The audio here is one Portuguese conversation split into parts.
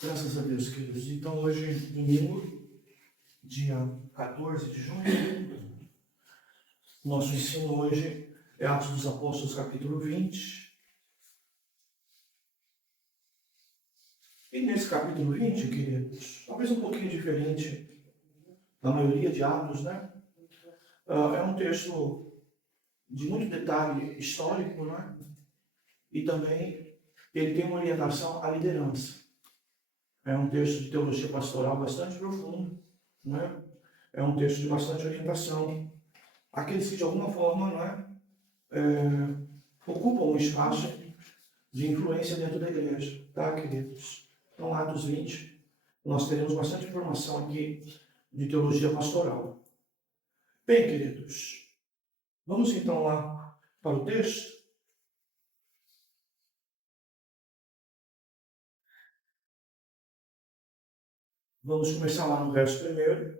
Graças a Deus, queridos. Então, hoje, domingo, dia 14 de junho, nosso ensino hoje é Atos dos Apóstolos, capítulo 20. E nesse capítulo 20, queridos, talvez um pouquinho diferente da maioria de Atos, né? É um texto de muito detalhe histórico, né? E também ele tem uma orientação à liderança. É um texto de teologia pastoral bastante profundo, né? É um texto de bastante orientação. Aqueles que de alguma forma, não é, ocupam um espaço de influência dentro da igreja, tá, queridos? Então, Atos 20, nós teremos bastante informação aqui de teologia pastoral. Bem, queridos, vamos então lá para o texto. Vamos começar lá no verso 1.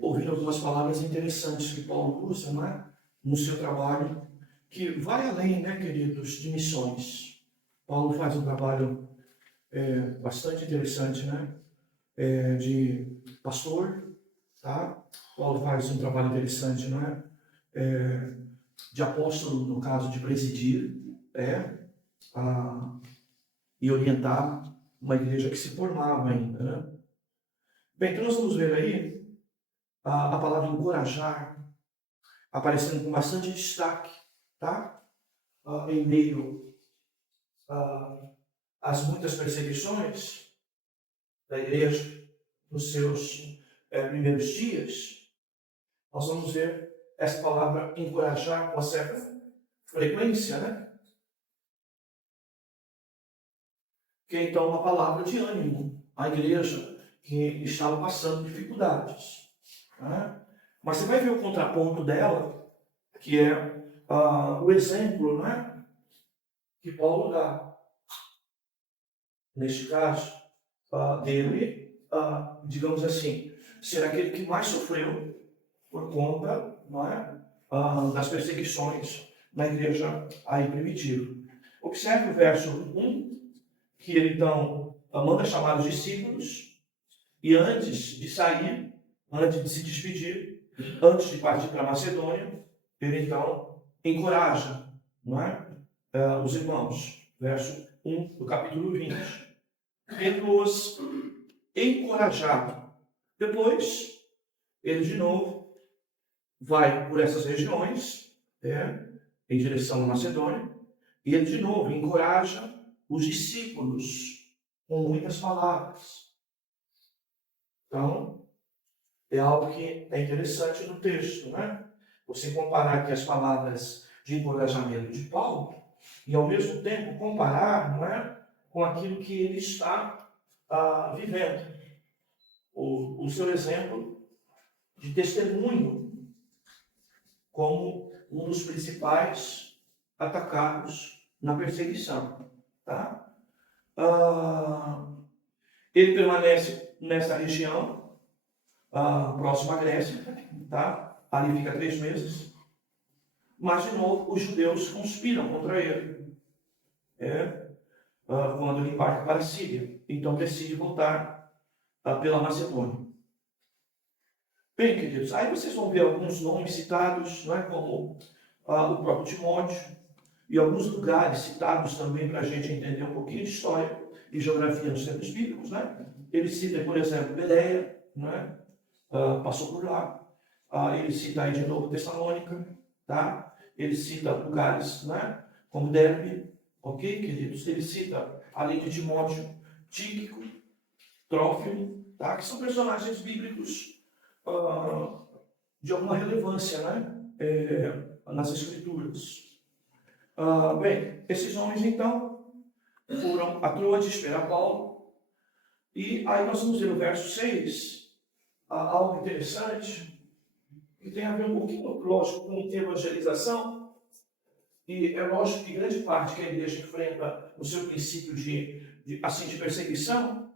Ouvir algumas palavras interessantes que Paulo usa, né, no seu trabalho, que vai além, né, queridos, de missões. Paulo faz um trabalho bastante interessante, né, de pastor, tá? Paulo faz um trabalho interessante, não é? De apóstolo, no caso de presidir, e orientar uma igreja que se formava ainda, né? Bem, então nós vamos ver aí a palavra encorajar aparecendo com bastante destaque, tá? Em meio às muitas perseguições da igreja nos seus primeiros dias, nós vamos ver essa palavra encorajar com uma certa frequência, né? Que é então uma palavra de ânimo à igreja que estava passando dificuldades, né? Mas você vai ver o contraponto dela, que é o exemplo, né, que Paulo dá. Neste caso, dele, digamos assim, ser aquele que mais sofreu por conta, não é, das perseguições na igreja aí primitiva. Observe o verso 1, que ele então manda chamar os discípulos e antes de sair, antes de se despedir, antes de partir para a Macedônia, ele então encoraja, não é, os irmãos. Verso 1 do capítulo 20. Tendo-os encorajado. Depois, ele de novo vai por essas regiões, em direção à Macedônia, e ele de novo encoraja os discípulos com muitas palavras. Então, é algo que é interessante no texto, né? Você comparar aqui as palavras de encorajamento de Paulo e, ao mesmo tempo, comparar, não é, com aquilo que ele está vivendo. O seu exemplo de testemunho como um dos principais atacados na perseguição, tá? Ele permanece nessa região, próximo à Grécia, tá? Ali fica 3 meses. Mas, de novo, os judeus conspiram contra ele, quando ele embarca para a Síria. Então, decide voltar pela Macedônia. Bem, queridos, aí vocês vão ver alguns nomes citados, não é? Como o próprio Timóteo, e alguns lugares citados também para a gente entender um pouquinho de história e geografia dos tempos bíblicos, né? Ele cita, por exemplo, Bereia, não é? Passou por lá. Ele cita aí de novo Tessalônica, tá? Ele cita lugares, né, como Derbe, ok, queridos? Ele cita, além de Timóteo, Tíquico, Trófimo, tá? Que são personagens bíblicos de alguma relevância, né, nas Escrituras. Bem, esses homens, então, foram a Troade esperar Paulo, e aí nós vamos ver no verso 6 algo interessante, que tem a ver um pouquinho, lógico, com evangelização, e é lógico que grande parte que a igreja enfrenta no seu princípio de perseguição,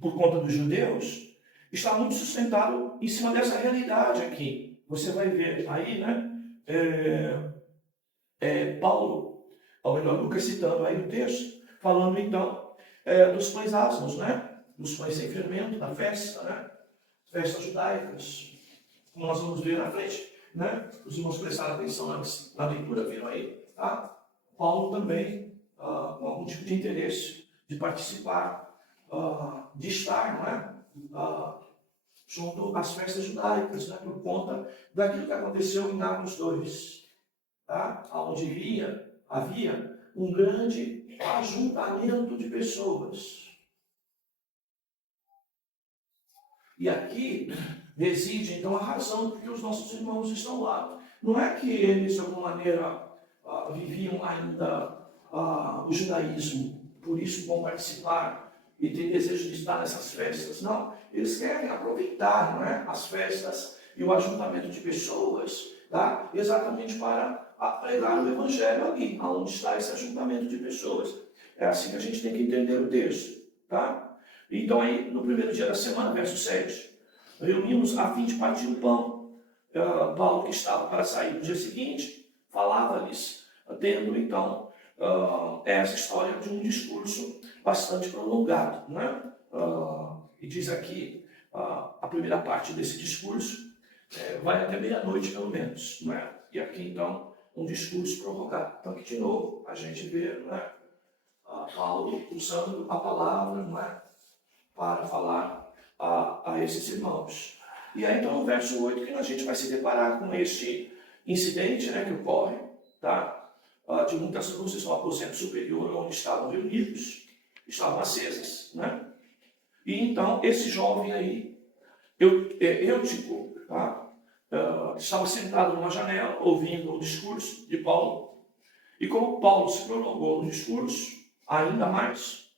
por conta dos judeus, está muito sustentado em cima dessa realidade aqui. Você vai ver aí, né, Paulo, ou melhor, Lucas citando aí o texto, falando então dos pães asmos, né? Dos pães sem fermento, da festa, né? Festas judaicas, como nós vamos ver na frente, né? Os irmãos prestaram atenção na leitura, viram aí, tá? Paulo também, com algum tipo de interesse de participar, de estar, não é? Junto às festas judaicas, né? Por conta daquilo que aconteceu em Atos 2, tá? Onde havia um grande ajuntamento de pessoas. E aqui reside, então, a razão por que os nossos irmãos estão lá. Não é que eles, de alguma maneira, viviam ainda o judaísmo, por isso vão participar e têm desejo de estar nessas festas. Não, eles querem aproveitar, não é, as festas e o ajuntamento de pessoas, tá? Exatamente para pregar o evangelho ali, onde está esse ajuntamento de pessoas. É assim que a gente tem que entender o texto, tá? Então aí, no primeiro dia da semana, verso 7, reunimos a fim de partir o pão. Paulo, que estava para sair no dia seguinte, falava-lhes, tendo então essa história de um discurso bastante prolongado, né? E diz aqui, a primeira parte desse discurso vai até meia-noite pelo menos, né? E aqui então um discurso prorrogado. Então aqui de novo a gente vê, né, Paulo usando a palavra, não é, para falar a esses irmãos. E aí então no verso 8 que a gente vai se deparar com este incidente, né, que ocorre, tá? De muitas luzes no aposento superior onde estavam reunidos, estavam acesas, né? E então esse jovem aí, Eutico, tá? Estava sentado numa janela ouvindo o discurso de Paulo. E como Paulo se prolongou no discurso ainda mais,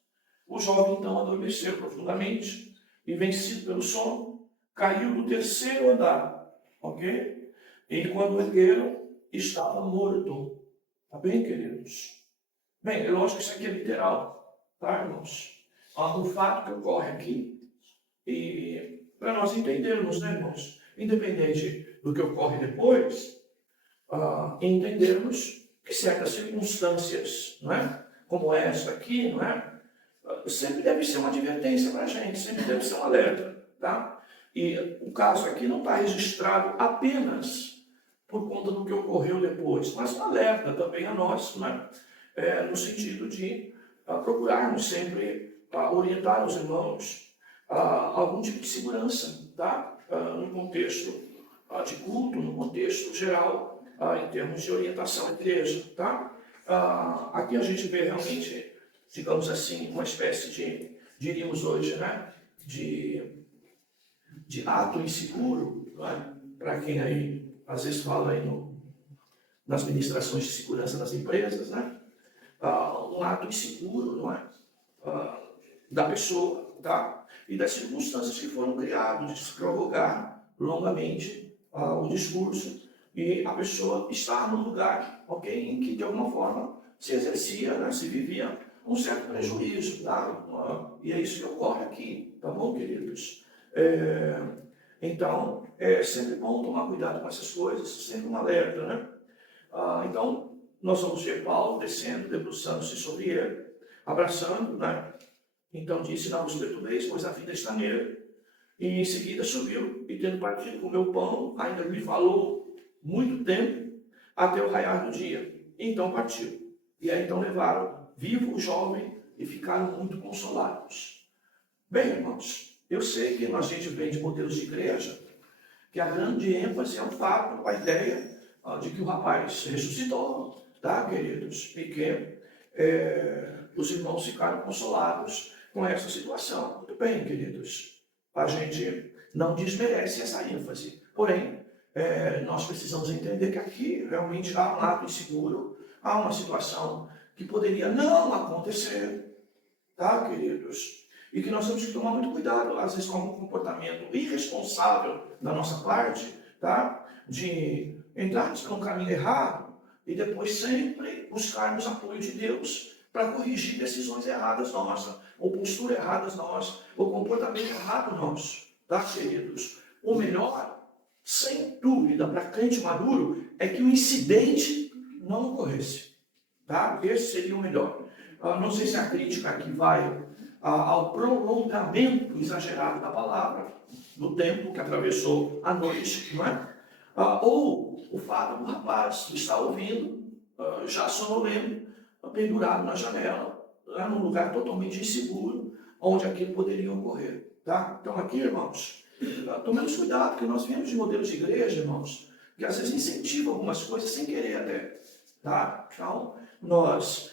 o jovem então adormeceu profundamente e, vencido pelo sono, caiu do terceiro andar, ok? E quando ergueram, estava morto. Tá bem, queridos? Bem, é lógico que isso aqui é literal, tá, irmãos? Um fato que ocorre aqui. E para nós entendermos, né, irmãos? Independente do que ocorre depois, entendermos que certas circunstâncias, não é? Como esta aqui, não é? Sempre deve ser uma advertência para a gente, sempre deve ser um alerta, tá? E o caso aqui não está registrado apenas por conta do que ocorreu depois, mas um alerta também a nós, né? No sentido de procurarmos sempre orientar os irmãos a algum tipo de segurança, tá? No contexto de culto, no contexto geral, em termos de orientação à igreja, tá? Aqui a gente vê realmente, digamos assim, uma espécie de, diríamos hoje, né, de ato inseguro, né, para quem aí às vezes fala aí nas ministrações de segurança das empresas, né, um ato inseguro, não é, da pessoa, tá, e das circunstâncias que foram criadas, de se prorrogar longamente o discurso e a pessoa estar no lugar, ok, em que de alguma forma se exercia, né, se vivia um certo prejuízo, tá? E é isso que ocorre aqui, tá bom, queridos? Então, é sempre bom tomar cuidado com essas coisas, sempre um alerta, né? Então, nós vamos ver Paulo descendo, debruçando-se sobre ele, abraçando, né? Então disse, não vos perturbeis, pois a vida está nele. E em seguida subiu, e tendo partido, comeu pão, ainda lhe falou muito tempo, até o raiar do dia. E então partiu. E aí então levaram vivo o jovem e ficaram muito consolados. Bem, irmãos, eu sei que a gente vem de modelos de igreja, que a grande ênfase é o fato, a ideia de que o rapaz ressuscitou, tá, queridos? E que os irmãos ficaram consolados com essa situação. Muito bem, queridos. A gente não desmerece essa ênfase. Porém, nós precisamos entender que aqui realmente há um ato inseguro, há uma situação que poderia não acontecer, tá, queridos? E que nós temos que tomar muito cuidado, às vezes, com algum comportamento irresponsável da nossa parte, tá? De entrarmos por um caminho errado e depois sempre buscarmos apoio de Deus para corrigir decisões erradas nossas, ou postura erradas nossas, ou comportamento errado nosso, tá, queridos? O melhor sem dúvida, para crente maduro, é que o incidente não ocorresse. Tá? Esse seria o melhor. Não sei se a crítica aqui vai ao prolongamento exagerado da palavra, do tempo que atravessou a noite, não é? Ou o fato do rapaz estar ouvindo, já sonolento, pendurado na janela, num lugar totalmente inseguro, onde aquilo poderia ocorrer. Tá? Então aqui, irmãos, tomemos cuidado, porque nós viemos de modelos de igreja, irmãos, que às vezes incentivam algumas coisas sem querer até. Tá? Então, nós,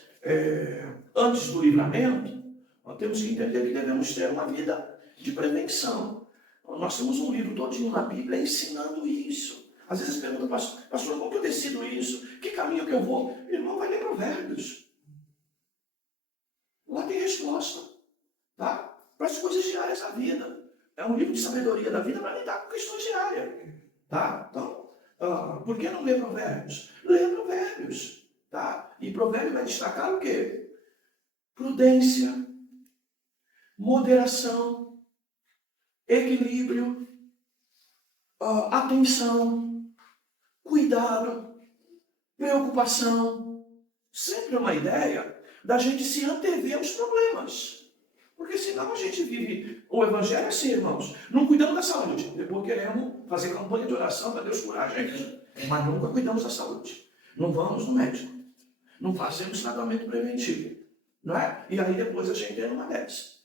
antes do livramento, nós temos que entender que devemos ter uma vida de prevenção. Nós temos um livro todinho na Bíblia ensinando isso. Às vezes perguntam, pastor, como que eu decido isso? Que caminho que eu vou? Irmão, vai ler Provérbios. Lá tem resposta. Tá? Para as coisas diárias da vida. É um livro de sabedoria da vida para lidar com questões diárias. Tá? Então, por que não ler Provérbios? Lê Provérbios. Tá? E Provérbios vai destacar o quê? Prudência, moderação, equilíbrio, atenção, cuidado, preocupação. Sempre uma ideia da gente se antever aos problemas. Porque senão a gente vive o evangelho assim, irmãos. Não cuidamos da saúde. Depois queremos fazer campanha de oração para Deus curar a gente. Mas nunca cuidamos da saúde. Não vamos no médico. Não fazemos tratamento preventivo. Não é? E aí depois a gente entra numa dessas.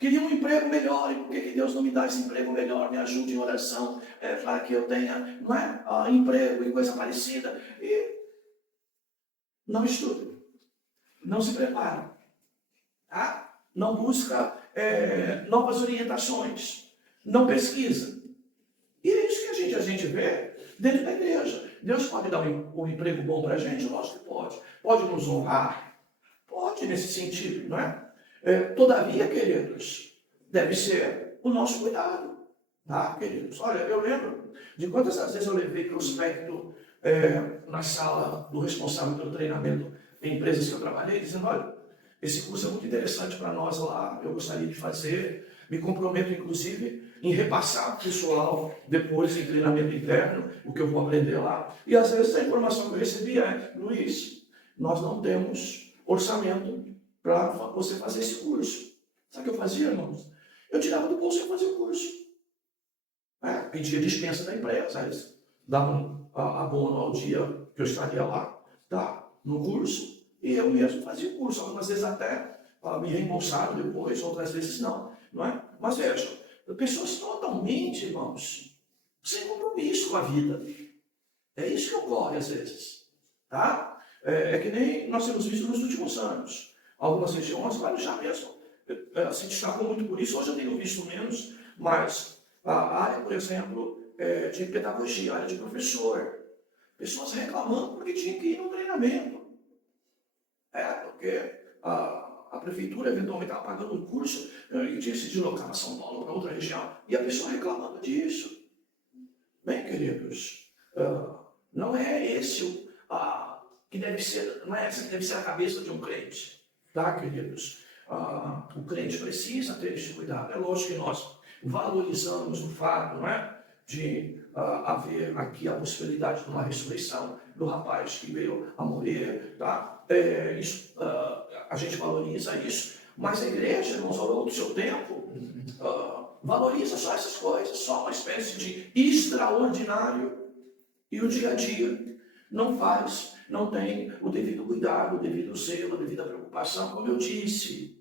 Queria um emprego melhor. E por que Deus não me dá esse emprego melhor? Me ajude em oração para que eu tenha, não é? Emprego e coisa parecida. E não estuda. Não se prepara. Tá? Não busca novas orientações, não pesquisa. E é isso que a gente vê dentro da igreja. Deus pode dar um emprego bom para a gente? Lógico que pode. Pode nos honrar? Pode nesse sentido, não é? Todavia, queridos, deve ser o nosso cuidado. Tá, queridos? Olha, eu lembro de quantas vezes eu levei prospecto na sala do responsável pelo treinamento em empresas que eu trabalhei, dizendo, olha, esse curso é muito interessante para nós lá, eu gostaria de fazer, me comprometo inclusive em repassar para o pessoal depois em treinamento interno, o que eu vou aprender lá. E às vezes a informação que eu recebi Luiz, nós não temos orçamento para você fazer esse curso. Sabe o que eu fazia, irmãos? Eu tirava do bolso e fazia o curso. Pedia dispensa da empresa, eles davam abono ao dia que eu estaria lá, tá? No curso. E eu mesmo fazia o curso, algumas vezes até me reembolsaram depois, outras vezes não é? Mas veja, pessoas totalmente, irmãos, sem compromisso com a vida. É isso que ocorre às vezes, tá? É que nem nós temos visto nos últimos anos. Algumas regiões, já mesmo, se destacou muito por isso, hoje eu tenho visto menos, mas a área, por exemplo, de pedagogia, a área de professor, pessoas reclamando porque tinham que ir no treinamento. Porque a prefeitura eventualmente estava pagando um curso e tinha que se deslocar para São Paulo, para outra região, e a pessoa reclamando disso. Bem, queridos, não é esse que deve ser, não é essa que deve ser a cabeça de um crente, tá, queridos? O crente precisa ter esse cuidado. É lógico que nós valorizamos o fato, não é? De haver aqui a possibilidade de uma ressurreição do rapaz que veio a morrer, tá? A gente valoriza isso, mas a igreja, irmãos, ao longo do seu tempo, valoriza só essas coisas, só uma espécie de extraordinário, e o dia a dia não faz, não tem o devido cuidado, o devido zelo, a devida preocupação. Como eu disse,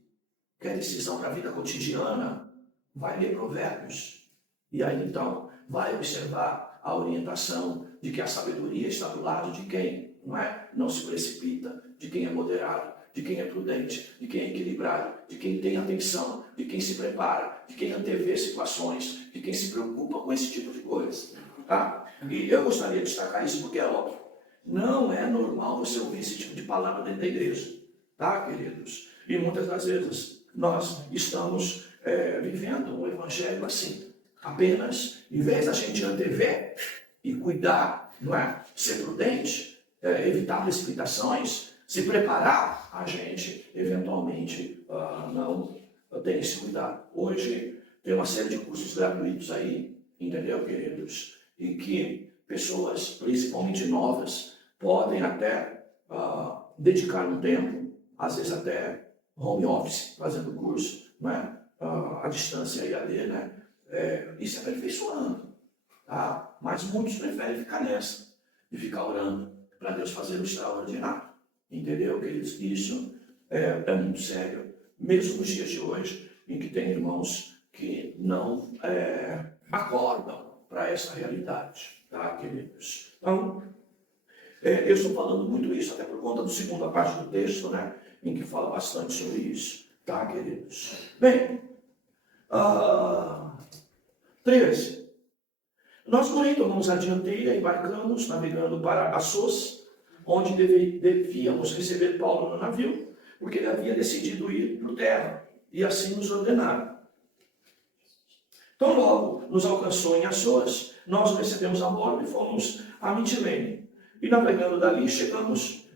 quer decisão para a vida cotidiana, vai ler Provérbios. E aí então vai observar a orientação de que a sabedoria está do lado de quem, não é? Não se precipita, de quem é moderado, de quem é prudente, de quem é equilibrado, de quem tem atenção, de quem se prepara, de quem antevê situações, de quem se preocupa com esse tipo de coisa. Tá? E eu gostaria de destacar isso porque é óbvio. Não é normal você ouvir esse tipo de palavra dentro da igreja. Tá, queridos? E muitas das vezes nós estamos vivendo um evangelho assim. Apenas, em vez da gente antever e cuidar, não é? Ser prudente, evitar precipitações, se preparar, a gente eventualmente não tem esse cuidado. Hoje tem uma série de cursos gratuitos aí, entendeu, queridos? e que pessoas, principalmente novas, podem até dedicar um tempo, às vezes até home office, fazendo curso, né? À distância IAD, né? E se aperfeiçoando. Tá? Mas muitos preferem ficar nessa, de ficar orando, para Deus fazer o extraordinário. Entendeu, queridos? Isso é muito sério, mesmo nos dias de hoje, em que tem irmãos que não acordam para essa realidade, tá, queridos? Então, eu estou falando muito isso até por conta da segunda parte do texto, né, em que fala bastante sobre isso, tá, queridos? Bem, 13. Nós, porém, tomamos a dianteira e embarcamos, navegando para Assos, onde devíamos receber Paulo no navio, porque ele havia decidido ir por terra, e assim nos ordenaram. Então, logo nos alcançou em Assos, nós o recebemos a bordo e fomos a Mitilene. E navegando dali, chegamos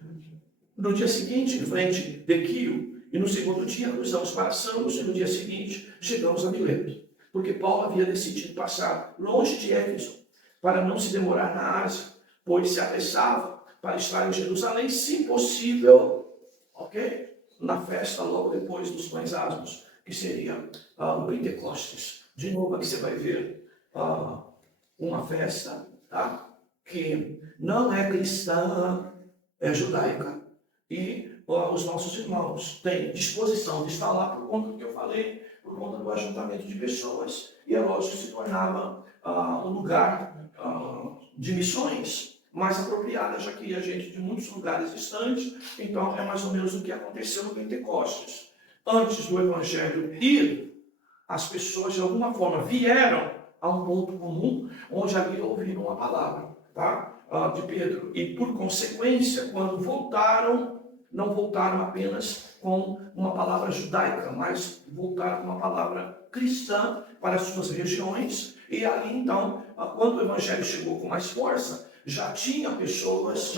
no dia seguinte em frente de Quio, e no segundo dia cruzamos para Samos, e no dia seguinte chegamos a Mileto, porque Paulo havia decidido passar longe de Éfeso, para não se demorar na Ásia, pois se apressava para estar em Jerusalém, se possível, ok? Na festa logo depois dos pães asmos, que seria o Pentecostes. De novo aqui você vai ver uma festa, tá? Que não é cristã, é judaica. E os nossos irmãos têm disposição de estar lá por conta do que eu falei, por conta do ajuntamento de pessoas. E é lógico que se tornava um lugar de missões mais apropriada, já que ia gente de muitos lugares distantes. Então é mais ou menos o que aconteceu no Pentecostes. Antes do Evangelho ir, as pessoas de alguma forma vieram a um ponto comum, onde ali ouviram a palavra, tá? De Pedro. E por consequência, quando voltaram, não voltaram apenas com uma palavra judaica, mas voltaram com uma palavra cristã para as suas regiões. E ali então, quando o Evangelho chegou com mais força, já tinham pessoas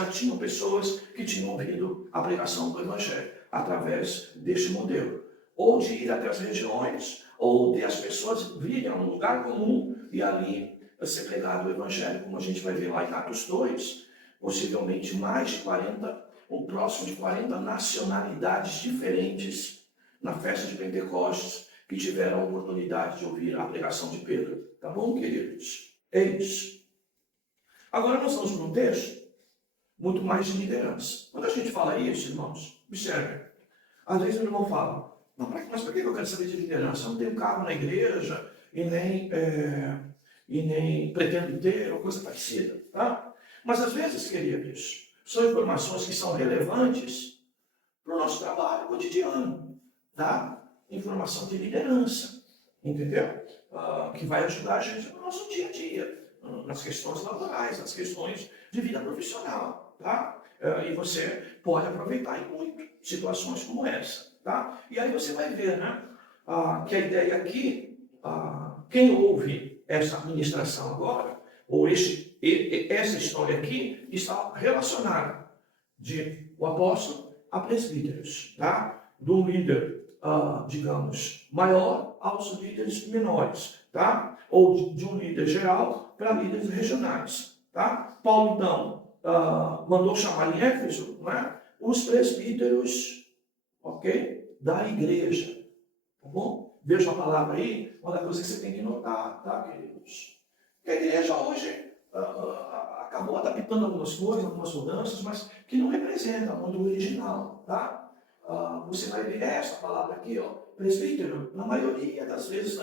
que tinham ouvido a pregação do Evangelho através deste modelo, ou de ir até as regiões, ou de as pessoas virem a um lugar comum e ali ser pregado o Evangelho, como a gente vai ver lá em Atos 2, possivelmente mais de 40, ou próximo de 40 nacionalidades diferentes na festa de Pentecostes, que tiveram a oportunidade de ouvir a pregação de Pedro. Tá bom, queridos? É isso. Agora nós vamos para um texto muito mais de liderança. Quando a gente fala isso, irmãos, observe. Às vezes o irmão fala, mas por que eu quero saber de liderança? Eu não tenho cargo na igreja e nem pretendo ter, ou coisa parecida. Tá? Mas às vezes, queridos, são informações que são relevantes para o nosso trabalho cotidiano. Tá? Informação de liderança, entendeu? Que vai ajudar a gente no nosso dia a dia, nas questões laborais, nas questões de vida profissional. Tá? E você pode aproveitar em muito situações como essa. Tá? E aí você vai ver, né, que a ideia aqui, quem ouve essa ministração agora, ou essa história aqui, está relacionada de o apóstolo a presbíteros, tá? Do líder, digamos, maior aos líderes menores, tá? Ou de um líder geral para líderes regionais, tá? Paulo, então, mandou chamar em Éfeso, não é? Os presbíteros, ok? Da igreja, tá bom? Veja a palavra aí, uma das coisas que você tem que notar, tá, queridos? Que a igreja hoje acabou adaptando algumas coisas, algumas mudanças, mas que não representa muito o original, tá? Você vai ver essa palavra aqui, ó, presbítero, na maioria das vezes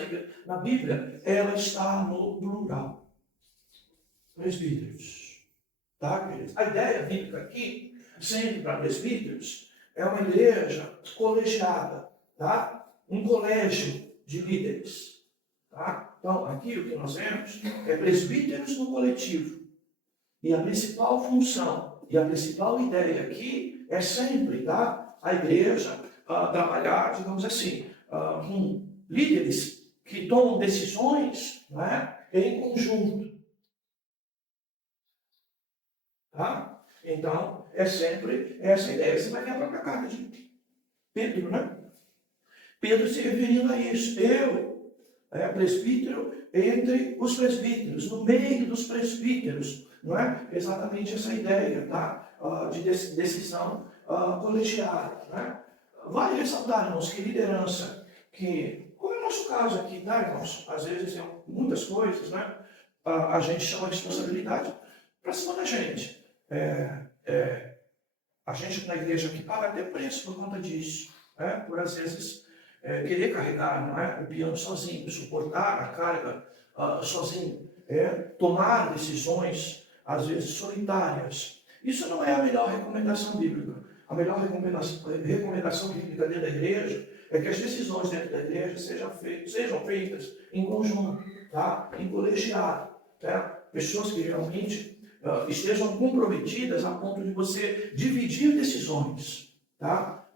na Bíblia, ela está no plural. Presbíteros, tá, queridos? A ideia bíblica aqui, sempre para presbíteros, é uma igreja colegiada, tá? Um colégio de líderes, tá? Então, aqui o que nós vemos é presbíteros no coletivo. E a principal função e a principal ideia aqui é sempre, tá? A igreja trabalhar, digamos assim, com líderes que tomam decisões, né, em conjunto. Tá? Então, é sempre essa ideia. Você vai ver a própria carta de Pedro, né? Pedro se referindo a isso. Eu presbítero entre os presbíteros, no meio dos presbíteros, não é? Exatamente essa ideia, tá? De decisão colegiada, né? Vale ressaltar, irmãos, que liderança, como é o nosso caso aqui, tá, irmãos? Às vezes, em muitas coisas, né? A gente chama a responsabilidade para cima da gente. A gente na igreja aqui paga até preço por conta disso, né? Por às vezes querer carregar, não é? O piano sozinho, suportar a carga sozinho, tomar decisões às vezes solitárias. Isso não é a melhor recomendação bíblica. A melhor recomendação bíblica dentro da igreja é que as decisões dentro da igreja sejam feitas em conjunto, tá? Em colegiado, tá? Pessoas que realmente estejam comprometidas a ponto de você dividir decisões, tá?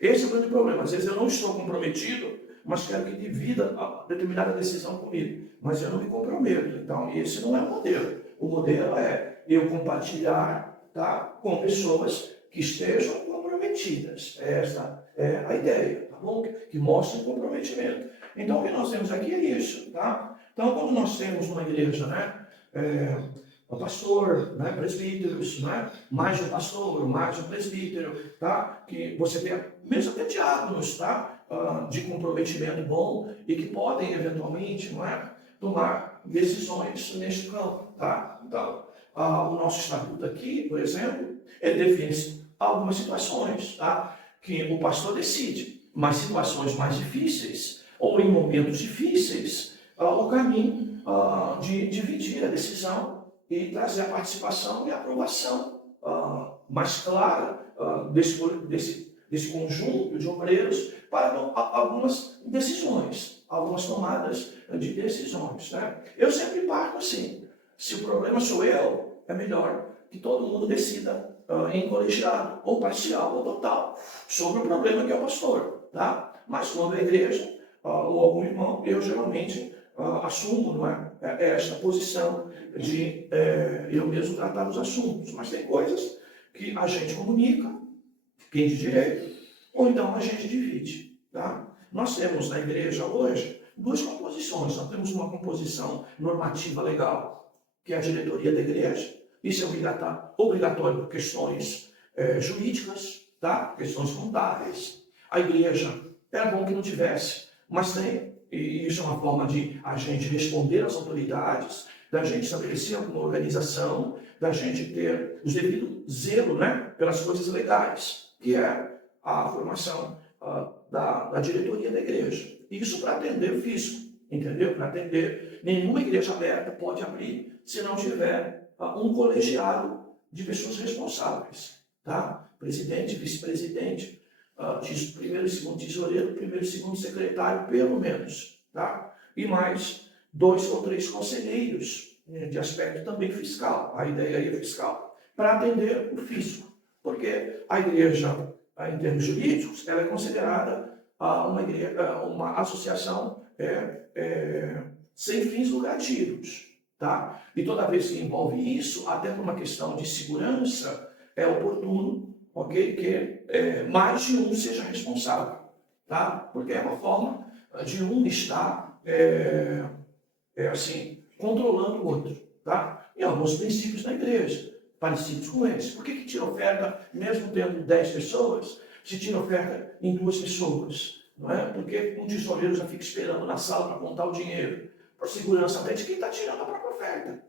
Esse é o grande problema. Às vezes eu não estou comprometido, mas quero que divida determinada decisão comigo, mas eu não me comprometo. Então, esse não é o modelo. O modelo é eu compartilhar, tá, com pessoas que estejam comprometidas. Essa é a ideia, tá bom? Que mostrem comprometimento. Então, o que nós temos aqui é isso, tá? Então, quando nós temos uma igreja, né, o pastor, né, presbíteros, né, mais um pastor, mais um presbítero, tá? Que você tem mesmo até diáconos, tá? De comprometimento bom e que podem eventualmente, não é, tomar decisões neste campo, tá? Então, o nosso estatuto aqui, por exemplo, ele define algumas situações, tá? Que o pastor decide, mas situações mais difíceis ou em momentos difíceis, o caminho de dividir a decisão e trazer a participação e a aprovação mais clara desse conjunto de obreiros para algumas decisões, algumas tomadas de decisões, né? Eu sempre parto assim, se o problema sou eu, é melhor que todo mundo decida em colegiado, ou parcial, ou total, sobre o problema que é o pastor, tá? Mas quando é a igreja, ou algum irmão, eu geralmente assumo, não é, esta posição de eu mesmo tratar os assuntos. Mas tem coisas que a gente comunica, quem de direito, ou então a gente divide, tá? Nós temos na igreja hoje duas composições. Nós temos uma composição normativa legal, que é a diretoria da igreja. Isso é obrigatório por questões jurídicas, tá? Questões contábeis. A igreja, era bom que não tivesse, mas tem, e isso é uma forma de a gente responder às autoridades, da gente estabelecer alguma organização, da gente ter o devido zelo, né, pelas coisas legais, que é a formação da diretoria da igreja. Isso para atender o fisco, entendeu? Para atender, nenhuma igreja aberta pode abrir se não tiver um colegiado de pessoas responsáveis, tá? Presidente, vice-presidente, primeiro e segundo tesoureiro, primeiro e segundo secretário, pelo menos, tá? E mais 2 ou 3 conselheiros, de aspecto também fiscal, a ideia aí é fiscal, para atender o fisco, porque a igreja, em termos jurídicos, ela é considerada uma associação sem fins lucrativos, tá? E toda vez que envolve isso, até por uma questão de segurança, é oportuno, ok, que mais de um seja responsável, tá? Porque é uma forma de um estar controlando o outro, tá? E alguns princípios da igreja, parecidos com esses. Por que tira oferta, mesmo tendo 10 pessoas, se tira oferta em 2 pessoas? Não é? Porque um tesoureiro já fica esperando na sala para contar o dinheiro, por segurança até de quem está tirando a própria oferta,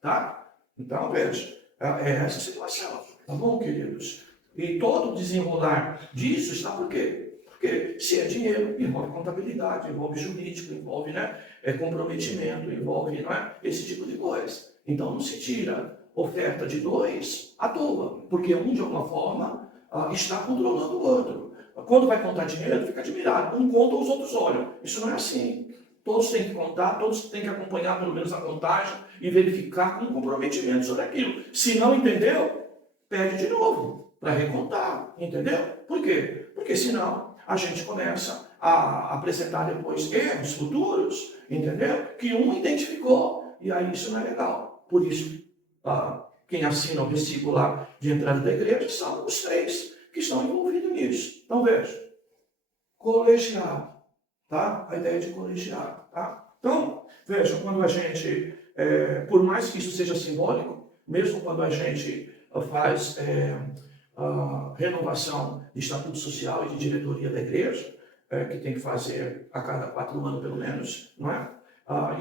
tá? Então, veja, é essa situação, tá bom, queridos? E todo o desenrolar disso está por quê? Porque se é dinheiro, envolve contabilidade, envolve jurídico, envolve, né, comprometimento, envolve, não é, esse tipo de coisa. Então não se tira oferta de 2 à toa, porque um de alguma forma está controlando o outro. Quando vai contar dinheiro, fica admirado. Um conta, os outros olham. Isso não é assim. Todos têm que contar, todos têm que acompanhar pelo menos a contagem e verificar com comprometimento sobre aquilo. Se não entendeu, pede de novo para recontar, entendeu? Por quê? Porque senão a gente começa a apresentar depois erros futuros, entendeu? Que um identificou, e aí isso não é legal. Por isso, quem assina o versículo lá de entrada da igreja são os 3 que estão envolvidos nisso. Então veja, colegiado, tá? A ideia de colegiado, tá? Então, veja, quando a gente, por mais que isso seja simbólico, mesmo quando a gente faz a renovação de estatuto social e de diretoria da igreja, que tem que fazer a cada 4 anos pelo menos, não é?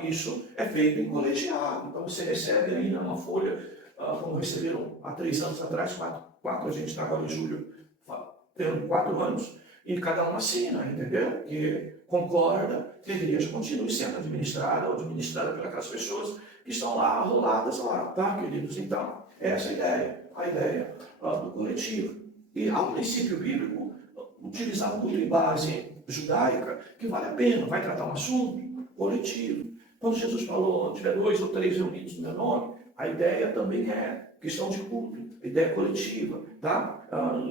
Isso é feito em colegiado. Então você recebe ainda uma folha, como receberam há 3 anos atrás, 4 a gente está agora em julho, tendo 4 anos, e cada um assina, entendeu? Que concorda que a igreja continue sendo administrada ou administrada por aquelas pessoas que estão lá, arroladas lá, tá, queridos? Então, essa é a ideia do coletivo. E ao princípio bíblico, utilizado muito em base judaica, que vale a pena, vai tratar um assunto coletivo. Quando Jesus falou, tiver 2 ou 3 reunidos no meu nome, a ideia também é questão de culto, ideia coletiva, tá?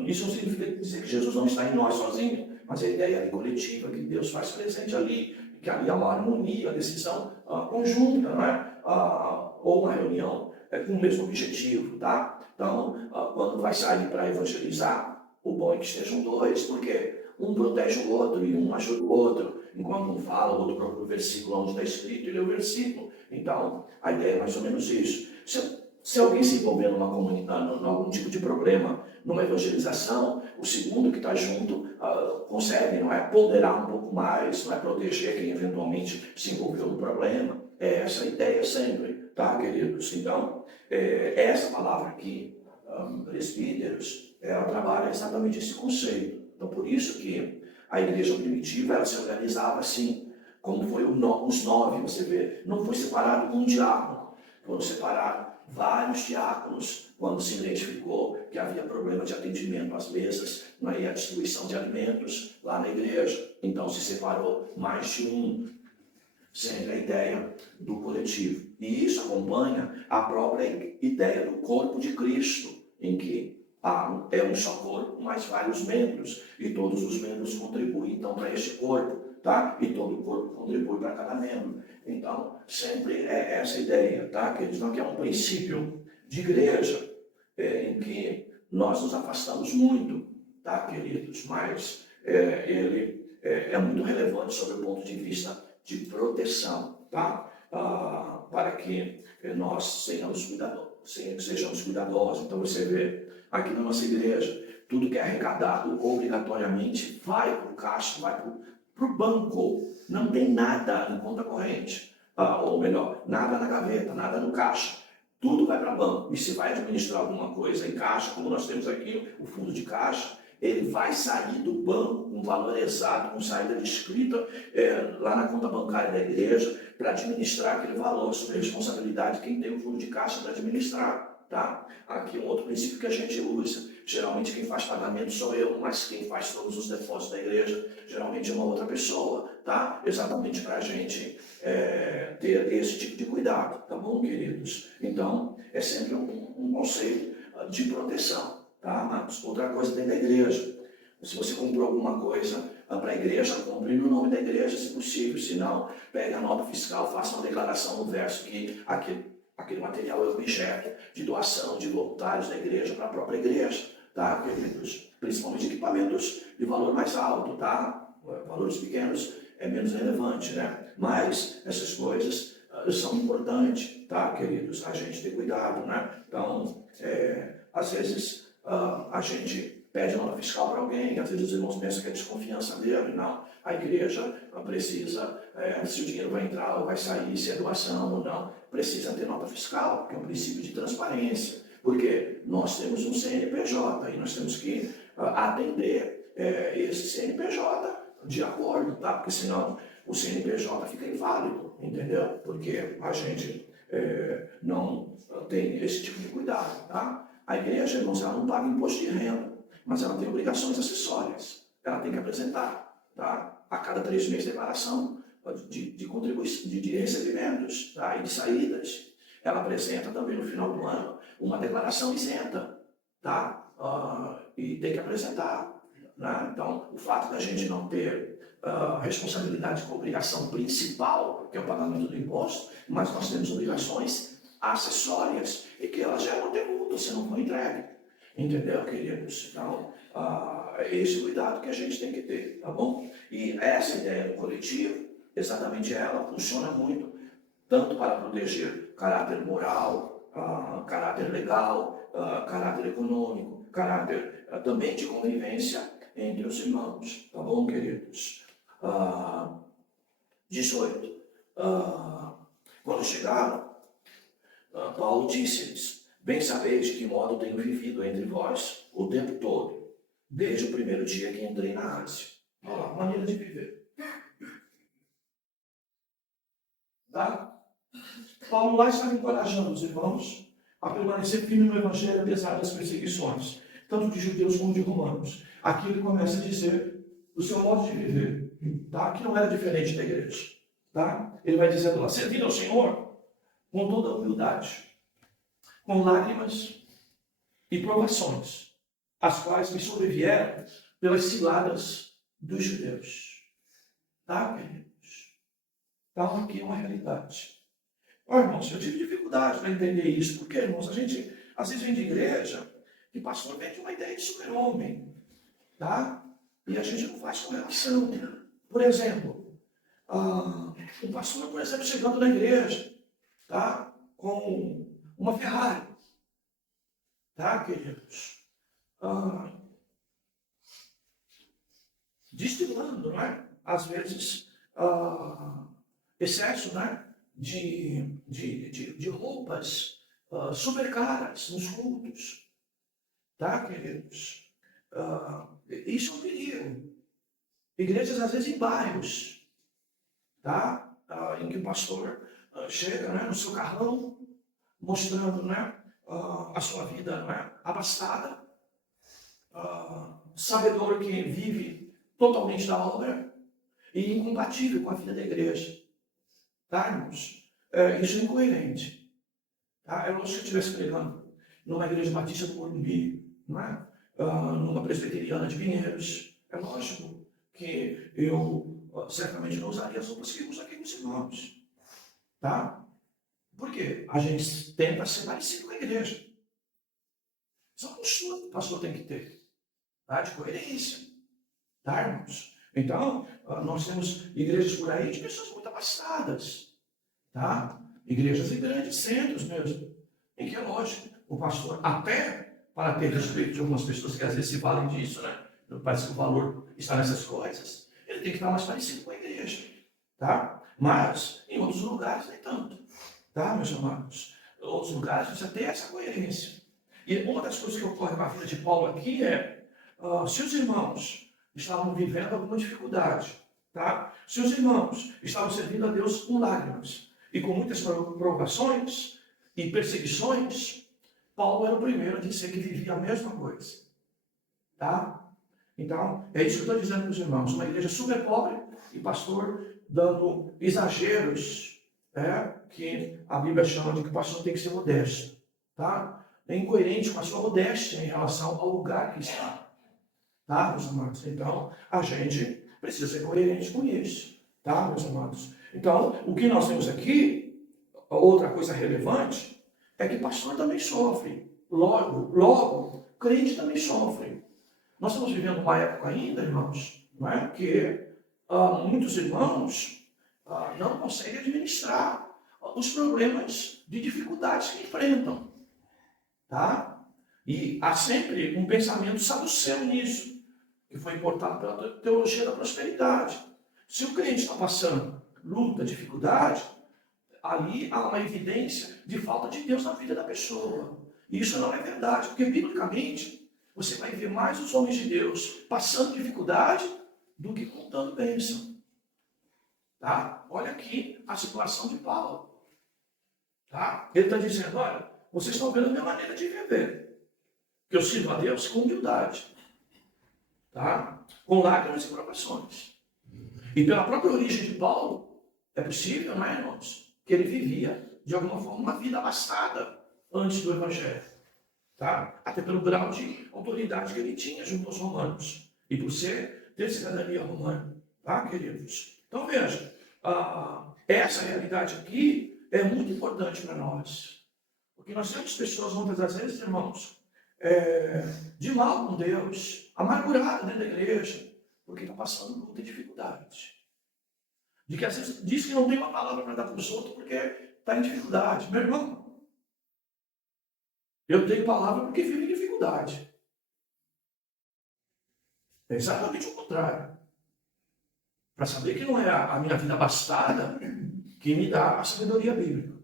Isso não significa dizer que Jesus não está em nós sozinho, mas a ideia é coletiva, que Deus faz presente ali, que ali há uma harmonia, decisão conjunta, não é? Ou uma reunião com o mesmo objetivo, tá? Então, quando vai sair para evangelizar, o bom é que estejam 2, porque um protege o outro e um ajuda o outro. Enquanto um fala, o outro procura o versículo onde está escrito, e lê o versículo. Então, a ideia é mais ou menos isso. Se alguém se envolver numa comunidade, em algum tipo de problema, numa evangelização, o segundo que está junto consegue, não é, ponderar um pouco mais, não é, proteger quem eventualmente se envolveu no problema. É essa a ideia sempre, tá, queridos? Então, essa palavra aqui, presbíteros, ela trabalha exatamente esse conceito. Então, por isso que a igreja primitiva, ela se organizava assim, como foi os 9, você vê, não foi separado um diácono, foram separados vários diáconos, quando se identificou que havia problema de atendimento às mesas, e a distribuição de alimentos lá na igreja. Então se separou mais de um, sendo a ideia do coletivo. E isso acompanha a própria ideia do corpo de Cristo, em que é um só corpo, mas vários membros, e todos os membros contribuem então para este corpo, tá? E todo o corpo contribui para cada membro. Então, sempre é essa ideia, tá? Que eles não querem um princípio de igreja em que nós nos afastamos muito, tá, queridos? Mas ele é muito relevante sob o ponto de vista de proteção, tá? Para que nós sejamos cuidadosos. Então, você vê aqui na nossa igreja, tudo que é arrecadado obrigatoriamente vai para o caixa, vai para o banco. Não tem nada em conta corrente, ou melhor, nada na gaveta, nada no caixa. Tudo vai para o banco. E se vai administrar alguma coisa em caixa, como nós temos aqui, o fundo de caixa, ele vai sair do banco com valor exato, com saída descrita lá na conta bancária da igreja, para administrar aquele valor, sob a responsabilidade de quem tem o fundo de caixa para administrar. Tá? Aqui um outro princípio que a gente usa. Geralmente quem faz pagamento sou eu, mas quem faz todos os depósitos da igreja geralmente é uma outra pessoa, tá? Exatamente para a gente ter esse tipo de cuidado, tá bom, queridos? Então, é sempre um conceito de proteção, tá, amados? Outra coisa dentro da igreja. Se você comprou alguma coisa para a igreja, compre no nome da igreja, se possível. Se não, pegue a nota fiscal, faça uma declaração no verso que aquele material é objeto de doação de voluntários da igreja para a própria igreja, tá, queridos? Principalmente equipamentos de valor mais alto, tá? Valores pequenos é menos relevante, né? Mas essas coisas são importantes, tá, queridos? A gente tem cuidado, né? Então, às vezes a gente pede nota fiscal para alguém, às vezes os irmãos pensam que é desconfiança dele, não. A igreja precisa, se o dinheiro vai entrar ou vai sair, se é doação ou não, precisa ter nota fiscal, porque é um princípio de transparência, porque nós temos um CNPJ e nós temos que atender esse CNPJ de acordo, tá? Porque senão o CNPJ fica inválido, entendeu? Porque a gente não tem esse tipo de cuidado, tá? A igreja, irmãos, ela não paga imposto de renda, mas ela tem obrigações acessórias. Ela tem que apresentar, tá? A cada 3 meses, declaração de contribuição, de recebimentos, tá? E de saídas. Ela apresenta também no final do ano uma declaração isenta, tá? E tem que apresentar, né? Então, o fato da gente não ter responsabilidade com a obrigação principal, que é o pagamento do imposto, mas nós temos obrigações acessórias e que elas geram multa se não for entregue. Entendeu, queridos? Então, esse cuidado que a gente tem que ter, tá bom? E essa ideia do coletivo, exatamente ela funciona muito, tanto para proteger caráter moral, caráter legal, caráter econômico, caráter também de convivência entre os irmãos, tá bom, queridos? 18. Quando chegaram, Paulo disse-lhes: bem sabeis de que modo tenho vivido entre vós o tempo todo, desde o primeiro dia que entrei na Ásia. Olha lá, maneira de viver. Tá? Paulo lá estava encorajando os irmãos a permanecer firme no Evangelho apesar das perseguições, tanto de judeus como de romanos. Aqui ele começa a dizer o seu modo de viver, tá? Que não era diferente da igreja. Tá? Ele vai dizendo lá: servindo ao Senhor com toda a humildade, com lágrimas e provações, as quais me sobrevieram pelas ciladas dos judeus. Tá, queridos? Então, aqui é uma realidade. Irmãos, eu tive dificuldade para entender isso, porque, irmãos, a gente às vezes vem de igreja e o pastor vem de uma ideia de super-homem, tá? E a gente não faz correlação. Por exemplo, um pastor, por exemplo, chegando na igreja, tá? Com uma Ferrari, tá, queridos? Destilando, não é? Às vezes, excesso, né? de roupas super caras nos cultos, tá, queridos? Isso é um perigo. Igrejas, às vezes, em bairros, tá? Em que o pastor chega, né, no seu carrão, mostrando, né, a sua vida, né, abastada, sabedor que vive totalmente da obra e incompatível com a vida da igreja. Tá, irmãos? Isso é incoerente. Tá? É lógico que eu estivesse pregando numa igreja batista do Morumbi, não é? Numa presbiteriana de Pinheiros. É lógico que eu certamente não usaria as roupas que uso aqui nos irmãos. Tá? Por quê? A gente tenta ser parecido com a igreja. Isso é uma postura que o pastor tem que ter. Tá? De coerência. Tá, irmãos? Então, nós temos igrejas por aí de pessoas muito abastadas. Tá? Igrejas em grandes centros mesmo, em que é lógico, o pastor, até para ter respeito de algumas pessoas que às vezes se valem disso, né? Parece que o valor está nessas coisas, ele tem que estar mais parecido com a igreja, tá? Mas em outros lugares nem tanto, tá, meus amados? Em outros lugares precisa ter essa coerência. E uma das coisas que ocorre com a vida de Paulo aqui é, se os irmãos estavam vivendo alguma dificuldade, tá? Se os irmãos estavam servindo a Deus com lágrimas, e com muitas provações e perseguições, Paulo era o primeiro a dizer que vivia a mesma coisa. Tá? Então, é isso que eu estou dizendo para os irmãos. Uma igreja super pobre e pastor dando exageros, que a Bíblia chama de que o pastor tem que ser modesto. Tá? É incoerente com a sua modéstia em relação ao lugar que está. Tá, meus amados? Então, a gente precisa ser coerente com isso. Tá, meus amados? Então, o que nós temos aqui, outra coisa relevante, é que pastor também sofre. Logo, crente também sofre. Nós estamos vivendo uma época ainda, irmãos, não é? Que muitos irmãos não conseguem administrar os problemas de dificuldades que enfrentam. Tá? E há sempre um pensamento saduceu nisso, que foi importado pela teologia da prosperidade. Se o crente está passando luta, dificuldade, ali há uma evidência de falta de Deus na vida da pessoa. E isso não é verdade, porque biblicamente você vai ver mais os homens de Deus passando dificuldade do que contando bênção. Tá? Olha aqui a situação de Paulo. Tá? Ele está dizendo, olha, vocês estão vendo a minha maneira de viver. Que eu sirvo a Deus com humildade. Tá? Com lágrimas e provações. E pela própria origem de Paulo, é possível, não é, irmãos? Que ele vivia, de alguma forma, uma vida abastada antes do Evangelho. Tá? Até pelo grau de autoridade que ele tinha junto aos romanos. E por ter cidadania romana. Tá, queridos? Então, veja, essa realidade aqui é muito importante para nós. Porque nós temos pessoas, muitas das vezes, irmãos, de mal com Deus, amargurado dentro da igreja, porque está passando por muita dificuldade. De que às vezes diz que não tem uma palavra para dar para os outros porque está em dificuldade. Meu irmão, eu tenho palavra porque vivo em dificuldade. É exatamente o contrário. Para saber que não é a minha vida abastada que me dá a sabedoria bíblica.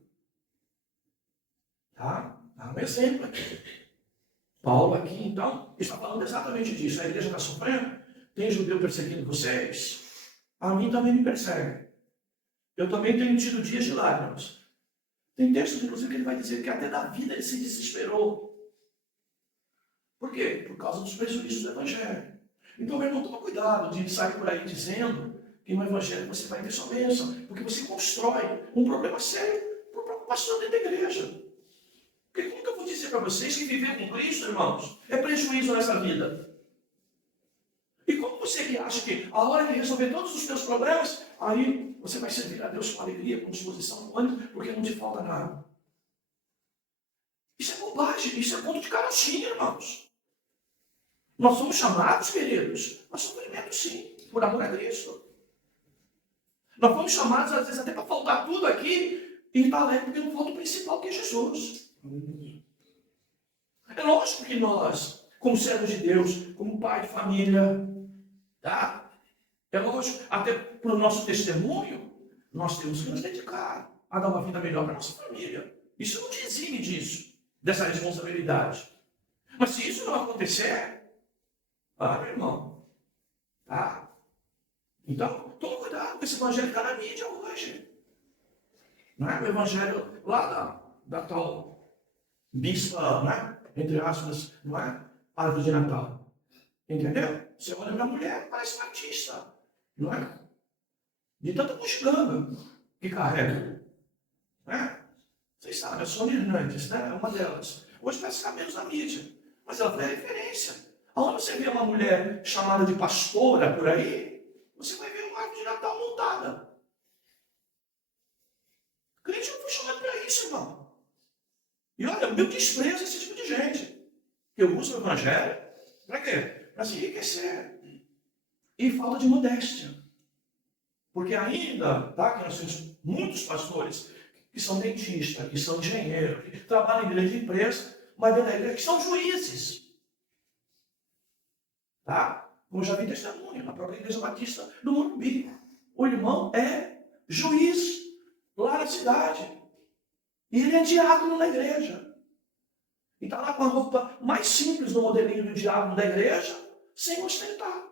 Tá? Dá um exemplo aqui. Paulo aqui, então, está falando exatamente disso. A igreja está sofrendo, tem judeu perseguindo vocês, a mim também me persegue. Eu também tenho tido dias de lágrimas. Tem textos, inclusive, que ele vai dizer que até da vida ele se desesperou. Por quê? Por causa dos prejuízos do evangelho. Então, meu irmão, toma cuidado de sair por aí dizendo que no evangelho você vai ter sua bênção, porque você constrói um problema sério para o próprio pastor dentro da igreja. Porque como que eu vou dizer para vocês que viver com Cristo, irmãos, é prejuízo nessa vida? E como você que acha que a hora de resolver todos os seus problemas, aí você vai servir a Deus com alegria, com disposição, com ânimo, porque não te falta nada? Isso é bobagem, isso é ponto de carochinha, irmãos. Nós somos chamados, queridos, a sofrimento sim, por amor a Cristo. Nós fomos chamados, às vezes, até para faltar tudo aqui e estar alegre, porque não falta o principal, que é Jesus. É lógico que nós, como servos de Deus, como pai de família, tá? É lógico, até para o nosso testemunho, nós temos que nos dedicar a dar uma vida melhor para a nossa família. Isso não te exime disso, dessa responsabilidade. Mas se isso não acontecer, meu irmão, tá? Então, toma cuidado com esse evangelho que está na mídia hoje. Não é o evangelho lá da tal bispa, né? Entre aspas, não é? Árvore de Natal. Entendeu? Você olha para a mulher, parece uma artista. Não é? De tanta bugiganga que carrega. Né? Vocês sabem, a Sônia Hernandes, né? É uma delas. Hoje parece ficar menos na mídia. Mas ela foi a referência. Aonde você vê uma mulher chamada de pastora por aí, você vai ver uma árvore de Natal montada. O crente não foi chamado para isso, irmão. E olha, o meu desprezo esse tipo de gente. Eu uso o evangelho para quê? Para se enriquecer. E falta de modéstia. Porque ainda, tá, que nós temos muitos pastores que são dentistas, que são engenheiros, que trabalham em grande empresa, mas dentro da igreja que são juízes. Tá? Como eu já vi testemunho na própria Igreja Batista do Morumbi. O irmão é juiz lá na cidade. E ele é diácono na igreja. E está lá com a roupa mais simples no modelinho do diácono da igreja, sem ostentar.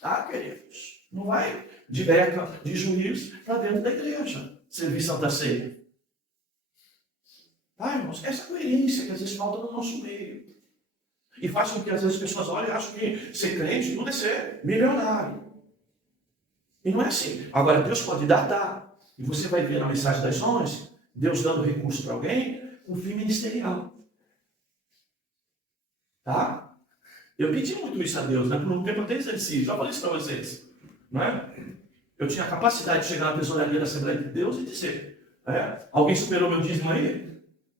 Tá, queridos? Não vai de beca, de juiz, para dentro da igreja, servir Santa Ceia. Tá, irmãos? Essa coerência que às vezes falta no nosso meio. E faz com que às vezes as pessoas olhem e acham que ser crente tudo é ser milionário. E não é assim. Agora, Deus pode dar, dá. E você vai ver na mensagem das 11, Deus dando recurso para alguém, um fim ministerial. Tá? Eu pedi muito isso a Deus, né? Por um tempo até exercício. Já falei isso para vocês. Não é? Eu tinha a capacidade de chegar na tesouraria da Assembleia de Deus e dizer, alguém superou meu dízimo aí?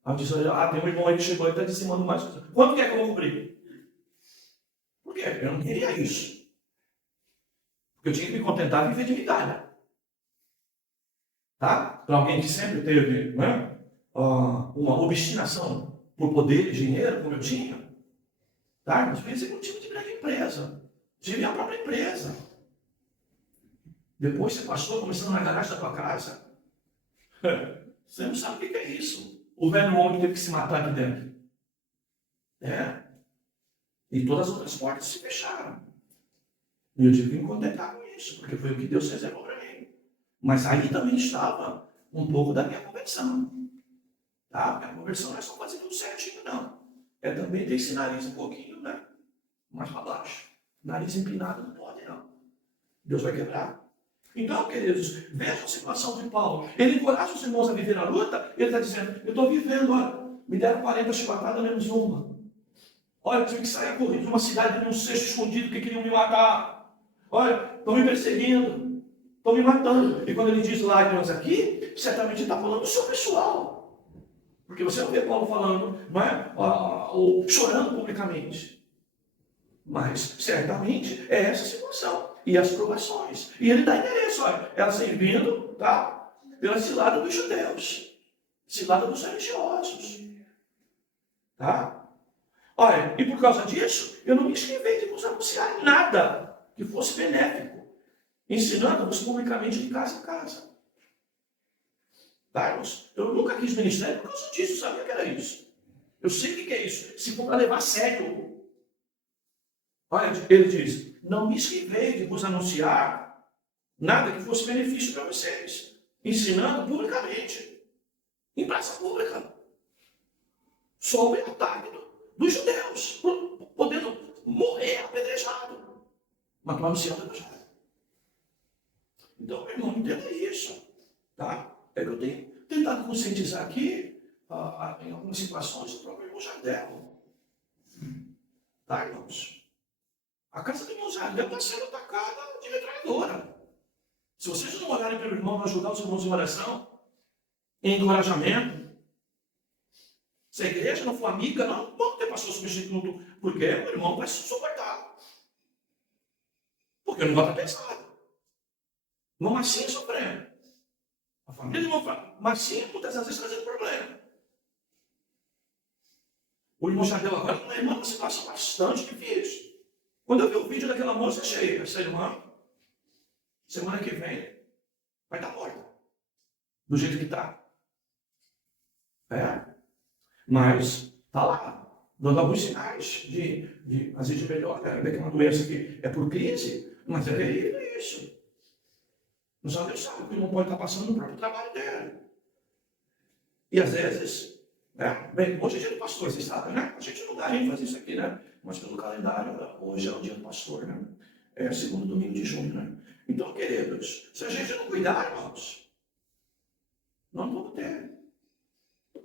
Aí eu disse, tem um irmão aí que chegou e está dizimando mais. Quanto que é que eu vou cobrir? Por quê? Eu não queria isso. Porque eu tinha que me contentar e viver de migalha. Tá? Para alguém que sempre teve, né, uma obstinação por poder e dinheiro, como eu tinha. Tá? Mas fui executivo de grande empresa. Tive a própria empresa. Depois você pastor começando na garagem da tua casa. Você não sabe o que é isso. O velho homem teve que se matar aqui dentro. E todas as outras portas se fecharam. E eu tive que me contentar com isso, porque foi o que Deus reservou para mim. Mas aí também estava um pouco da minha conversão. Tá? Minha conversão não é só fazer tudo certinho, não. É também ter esse nariz um pouquinho, né? Mais para baixo. Nariz empinado não pode, não. Deus vai quebrar. Então, queridos, veja a situação de Paulo. Ele encoraja os irmãos a viver a luta. Ele está dizendo, eu estou vivendo, olha, me deram 40 chibatadas menos uma. Olha, eu tive que sair correndo de uma cidade de um cesto escondido que queriam me matar. Olha, estão me perseguindo. Estão me matando. E quando ele diz lágrimas aqui, certamente ele está falando do seu pessoal. Porque você não vê Paulo falando, não é? Ou chorando publicamente. Mas, certamente, é essa a situação. E as provações. E ele dá endereço, olha, elas têm vindo, tá? Pela cilada dos judeus. Cilada dos religiosos. Tá? Olha, e por causa disso, eu não me esquivei de vos anunciar nada que fosse benéfico, ensinando-vos publicamente de casa em casa. Tá, irmãos? Eu nunca quis ministério por causa disso, sabia que era isso. Eu sei o que é isso. Se for para levar a sério. Olha, ele diz, não me esquivei de vos anunciar nada que fosse benefício para vocês, ensinando publicamente, em praça pública, sobre o ataque dos judeus, podendo morrer apedrejado. Mas tu anunciando o evangelho. Então, meu irmão, entenda isso. Tá? É que eu tenho tentado conscientizar aqui, em algumas situações, o próprio irmão Jardel. Tá, irmãos? A casa do irmão Jardel está sendo atacada de metralhadora. Se vocês não orarem pelo irmão, para ajudar os irmãos em oração, em encorajamento, se a igreja não for amiga, não vamos ter pastor substituto, porque o irmão vai se suportar. Porque não vai estar pesado. Irmão Marcinho sofrendo. A família do irmão Marcinho, muitas vezes, trazendo problema. O irmão Jardel agora é uma situação bastante difícil. Quando eu vi o vídeo daquela moça, achei, essa irmã, semana que vem, vai estar morta. Do jeito que está. Mas está lá, dando alguns sinais de às vezes melhor, né? Que é uma doença que é por crise, mas é terrível isso. Não sabe, Deus sabe que o irmão pode estar passando no próprio trabalho dele. E às vezes, bem, hoje é dia do pastor, vocês sabem, né? A gente não dá ênfase isso aqui, né? Mas pelo calendário, hoje é o dia do pastor, né? É o segundo domingo de junho, né? Então, queridos, se a gente não cuidar, irmãos, não vamos ter.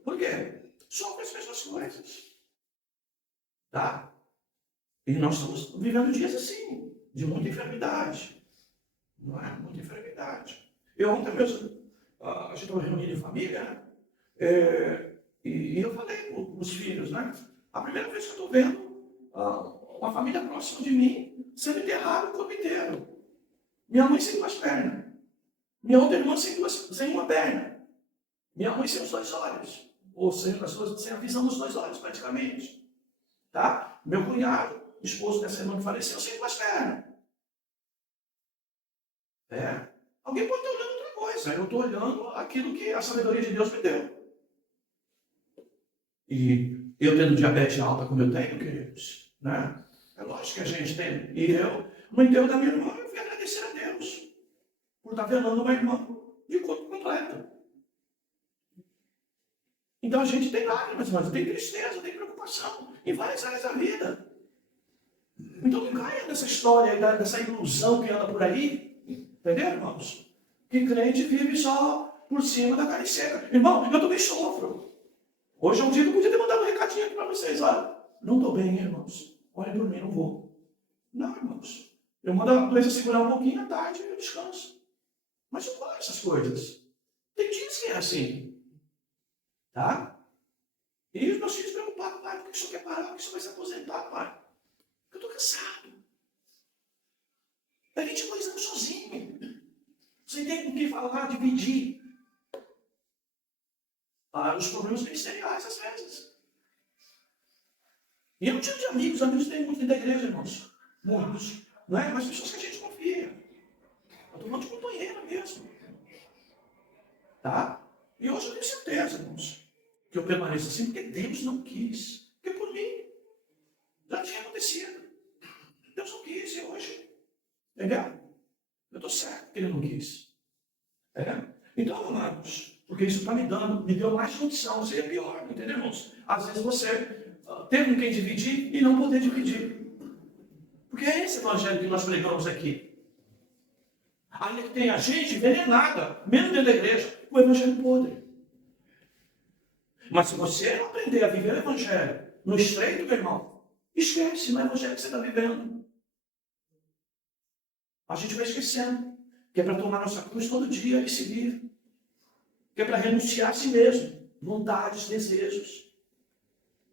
Por quê? Sofre as mesmas coisas. Tá? E nós estamos vivendo dias assim, de muita enfermidade. Não é? Muita enfermidade. Eu ontem mesmo, a gente estava reunindo em família, né? E eu falei para os filhos, né? A primeira vez que eu estou vendo uma família próxima de mim sendo enterrada o corpo inteiro. Minha mãe sem duas pernas. Minha outra irmã sem uma perna. Minha mãe sem os dois olhos. Ou sem a visão dos dois olhos, praticamente. Tá? Meu cunhado, esposo dessa irmã que faleceu, sem duas pernas. Alguém pode estar olhando outra coisa. Eu estou olhando aquilo que a sabedoria de Deus me deu. E eu tendo diabetes alta como eu tenho, queridos, né? É lógico que a gente tem. E eu, no enterro da minha irmã, eu fui agradecer a Deus por estar velando uma irmã de corpo completo. Então a gente tem lágrimas, mas tem tristeza, tem preocupação em várias áreas da vida. Então não caia nessa história, dessa ilusão que anda por aí. Entendeu, irmãos? Que crente vive só por cima da carne seca. Irmão, eu também sofro. Hoje é um dia que eu podia ter mandado um recadinho aqui para vocês. Olha, não estou bem, irmãos. Olhem por mim, não vou. Não, irmãos. Eu mando a doença segurar um pouquinho à tarde e eu descanso. Mas eu gosto dessas coisas. Tem dias que é assim. Tá? E os meus filhos preocupados, pai, por que o senhor quer parar? Por que o senhor vai se aposentar, pai? Porque eu estou cansado. É 22 anos sozinho. Você tem com quem falar, dividir os problemas ministeriais, às vezes. E eu não tiro de amigos tem muitos dentro da igreja, irmãos. Muitos. Não é? Mas pessoas que a gente confia. Eu estou falando de companheiro mesmo. Tá? E hoje eu tenho certeza, irmãos, que eu permaneço assim porque Deus não quis. Porque por mim já tinha acontecido. Deus não quis e hoje. Entendeu? Eu estou certo que Ele não quis. Então, amados, porque isso está me deu mais condição, seria pior, entendeu, irmãos? Às vezes você ter com quem dividir e não poder dividir. Porque é esse evangelho que nós pregamos aqui. Ainda que tenha gente envenenada, mesmo dentro da igreja, o evangelho podre. Mas se você não aprender a viver o evangelho no estreito, meu irmão, esquece, não é o evangelho que você está vivendo. A gente vai esquecendo que é para tomar nossa cruz todo dia e seguir. Que é para renunciar a si mesmo. vontades, desejos.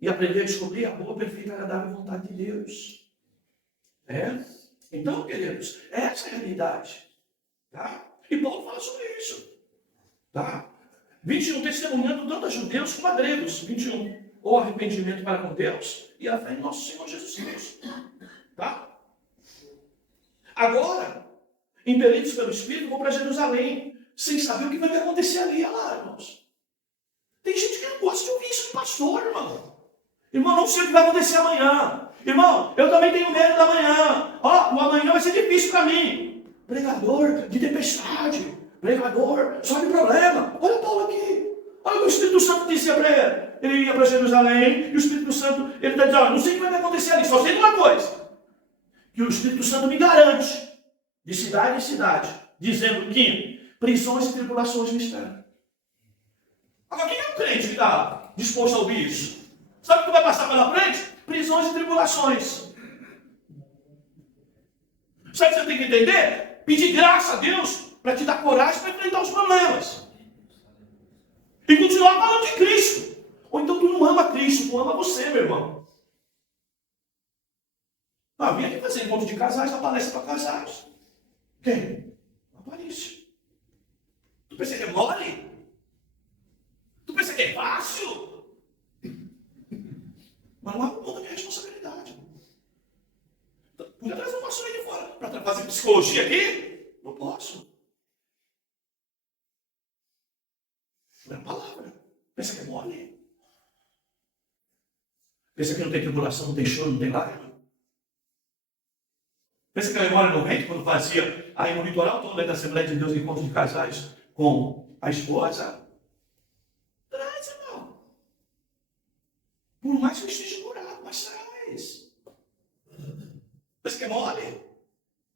E aprender a descobrir a boa, perfeita e agradável vontade de Deus. Então, queridos, essa é a realidade. Tá? E Paulo fala sobre isso. Tá? 21, testemunhando tanto a judeus como a gregos. 21, o arrependimento para com Deus e a fé em nosso Senhor Jesus Cristo. Tá? Agora, impelidos pelo Espírito, vão para Jerusalém, sem saber o que vai acontecer ali. Olha lá, irmãos. Tem gente que não gosta de ouvir isso de pastor, irmão. Irmão, não sei o que vai acontecer amanhã. Irmão, eu também tenho medo da manhã. Ó, o amanhã vai ser difícil para mim. Pregador de tempestade. Pregador só de problema. Olha Paulo aqui. Olha o que o Espírito Santo dizia para ele. Ele ia para Jerusalém e o Espírito Santo, ele está dizendo, não sei o que vai acontecer ali, só sei de uma coisa. Que o Espírito Santo me garante, de cidade em cidade, dizendo que prisões e tribulações me esperam. Agora, quem é o crente que está disposto a ouvir isso? Sabe o que vai passar pela frente? Prisões e tribulações. Sabe o que você tem que entender? Pedir graça a Deus para te dar coragem para enfrentar os problemas. E continuar falando de Cristo. Ou então tu não ama Cristo, tu ama você, meu irmão. Vim aqui fazer encontro de casais, na palestra para casais. Quem? Aparece. Tu pensa que é mole? Tu pensa que é fácil? Mas não abre mão da minha responsabilidade. Podia trazer um pastor aí de fora para fazer psicologia aqui? Não posso. É a palavra. Pensa que é mole? Pensa que não tem tribulação, não tem choro, não tem lágrima? Pensa que a memória não vem quando fazia aí no litoral todo da Assembleia de Deus encontro de casais com a esposa? Traz, irmão. Por mais que eu esteja curado, mas traz. Pensa que é mole?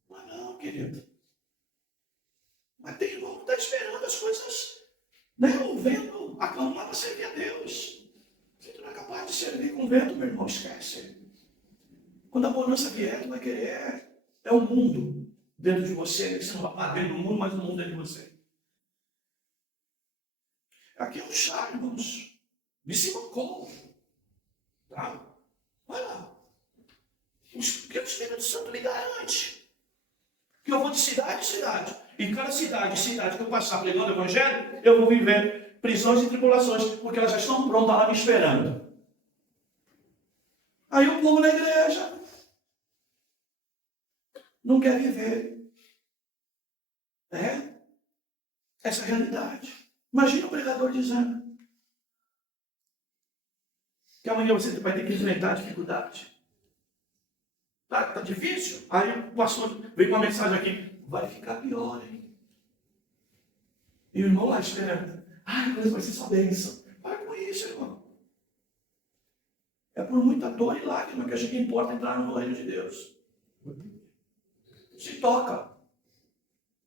Mas não, querido. Mas tem irmão que está esperando as coisas, né? O vento acalmar para servir a Deus. Se tu não é capaz de servir com vento, meu irmão, esquece. Quando a bonança vier, tu vai querer. É o mundo dentro de você. Você não vai para dentro do mundo, mas o mundo dentro de você. Aqui é um chá, irmãos. De cima como. Tá? Olha lá. Porque o Espírito Santo lhe garante que eu vou de cidade em cidade. E cada cidade que eu passar pregando o Evangelho, eu vou viver prisões e tribulações, porque elas já estão prontas lá me esperando. Aí o povo na igreja não quer viver. Essa é a realidade. Imagina o pregador dizendo que amanhã você vai ter que enfrentar a dificuldade. Tá difícil? Aí o pastor veio com uma mensagem aqui. Vai ficar pior, hein? E o irmão lá esperando. Deus vai ser sua bênção. Para com isso, irmão. É por muita dor e lágrima que a gente importa entrar no reino de Deus. Se toca.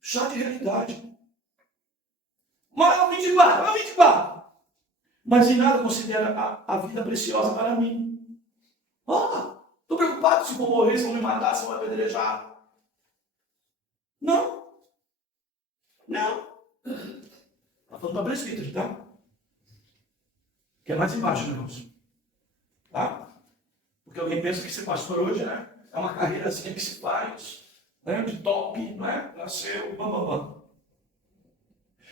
Chá de realidade. Mas eu vim de guarda. Mas em nada considera a vida preciosa para mim. Estou preocupado se vou morrer, se vão me matar, se vão me apedrejar. Não. Está falando para presbítero, tá? Que é mais embaixo, negócio. Tá? Porque alguém pensa que ser pastor hoje, né? É uma carreirazinha que se faz, né? De top, não é? Nasceu,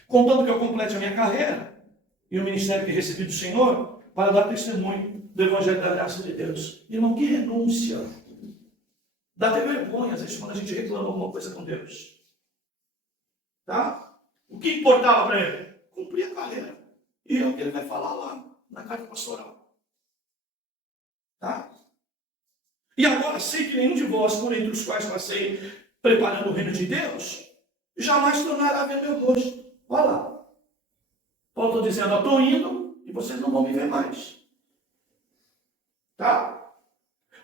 Contanto que eu complete a minha carreira e o ministério que recebi do Senhor para dar testemunho do Evangelho da graça de Deus. Irmão, que renúncia. Dá até vergonha, às vezes, quando a gente reclama alguma coisa com Deus. Tá? O que importava para ele? Cumprir a carreira. E é o que ele vai falar lá, na carta pastoral. Tá? E agora sei que nenhum de vós, por entre os quais passei preparando o reino de Deus, jamais tornará a ver meu rosto. Olha lá. Paulo está dizendo, eu estou indo e vocês não vão me ver mais. Tá?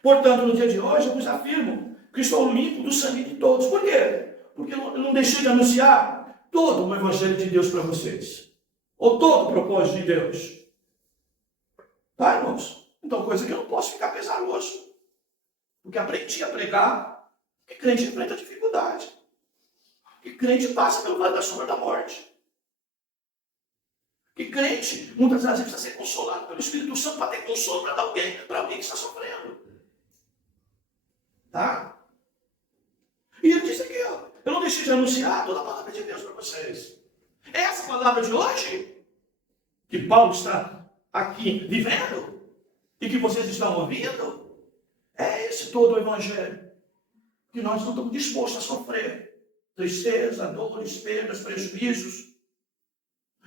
Portanto, no dia de hoje, eu vos afirmo que estou limpo do sangue de todos. Por quê? Porque eu não deixei de anunciar todo o Evangelho de Deus para vocês. Ou todo o propósito de Deus. Tá, irmãos? Então, coisa que eu não posso ficar pesaroso. Porque aprendi a pregar que crente enfrenta dificuldade. Que crente passa pelo vale da sombra da morte. Que crente, muitas vezes, precisa ser consolado pelo Espírito Santo para ter consolo para dar alguém, para alguém que está sofrendo. Tá? E ele disse aqui, ó, eu não deixei de anunciar toda a palavra de Deus para vocês. É essa palavra de hoje que Paulo está aqui vivendo e que vocês estão ouvindo. É esse todo o evangelho que nós não estamos dispostos a sofrer. Tristeza, dores, perdas, prejuízos.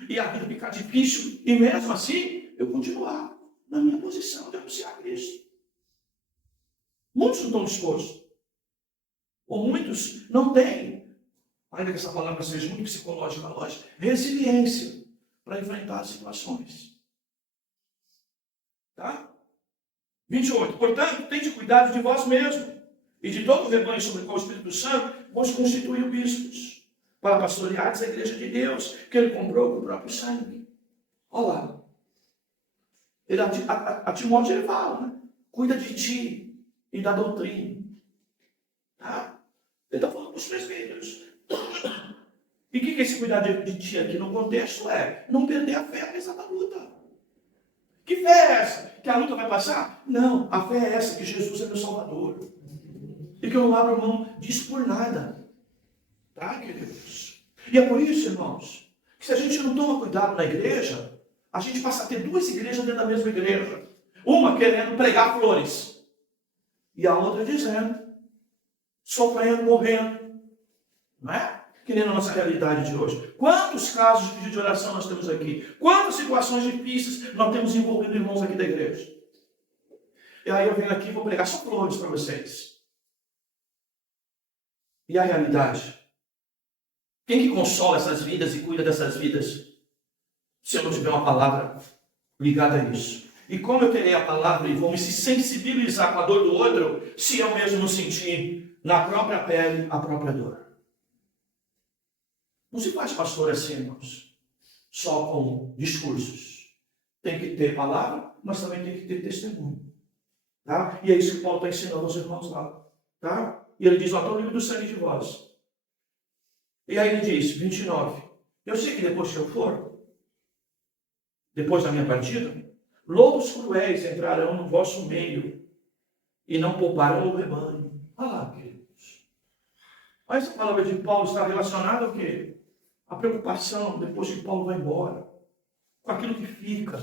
E a vida ficar difícil. E mesmo assim, eu continuar na minha posição de anunciar Cristo. Muitos não estão dispostos. Ou muitos não têm, ainda que essa palavra seja muito psicológica, lógica, resiliência para enfrentar as situações. Tá? 28. Portanto, tende cuidado de vós mesmo e de todo o rebanho sobre o qual o Espírito Santo vos constituiu bispos, para pastoreares a igreja de Deus, que ele comprou com o próprio sangue. Olha lá. Ele, a Timóteo ele fala, né? Cuida de ti e da doutrina. Tá? Ele está falando para os presbíteros. E o que é esse cuidar de ti aqui no contexto? É não perder a fé apesar da luta. Que fé é essa? Que a luta vai passar? Não, a fé é essa, que Jesus é meu Salvador. E que eu não abro mão disso por nada. Tá, queridos? E é por isso, irmãos, que se a gente não toma cuidado na igreja, a gente passa a ter duas igrejas dentro da mesma igreja. Uma querendo pregar flores. E a outra dizendo, sofrendo, morrendo. Não é? Que nem na nossa realidade de hoje. Quantos casos de pedido de oração nós temos aqui? Quantas situações difíceis nós temos envolvido irmãos aqui da igreja? E aí eu venho aqui e vou pregar só flores para vocês. E a realidade? Quem que consola essas vidas e cuida dessas vidas? Se eu não tiver uma palavra ligada a isso. E como eu terei a palavra e vou me sensibilizar com a dor do outro, se eu mesmo não sentir na própria pele a própria dor? Não se faz pastor assim, irmãos, só com discursos. Tem que ter palavra, mas também tem que ter testemunho. Tá? E é isso que Paulo está ensinando aos irmãos lá. Tá? E ele diz, estou livre do sangue de vós. E aí ele diz, 29, eu sei que depois que eu for, depois da minha partida, lobos cruéis entrarão no vosso meio e não pouparão o rebanho. Olha lá, queridos. Mas essa palavra de Paulo está relacionada ao quê? A preocupação depois que Paulo vai embora, com aquilo que fica.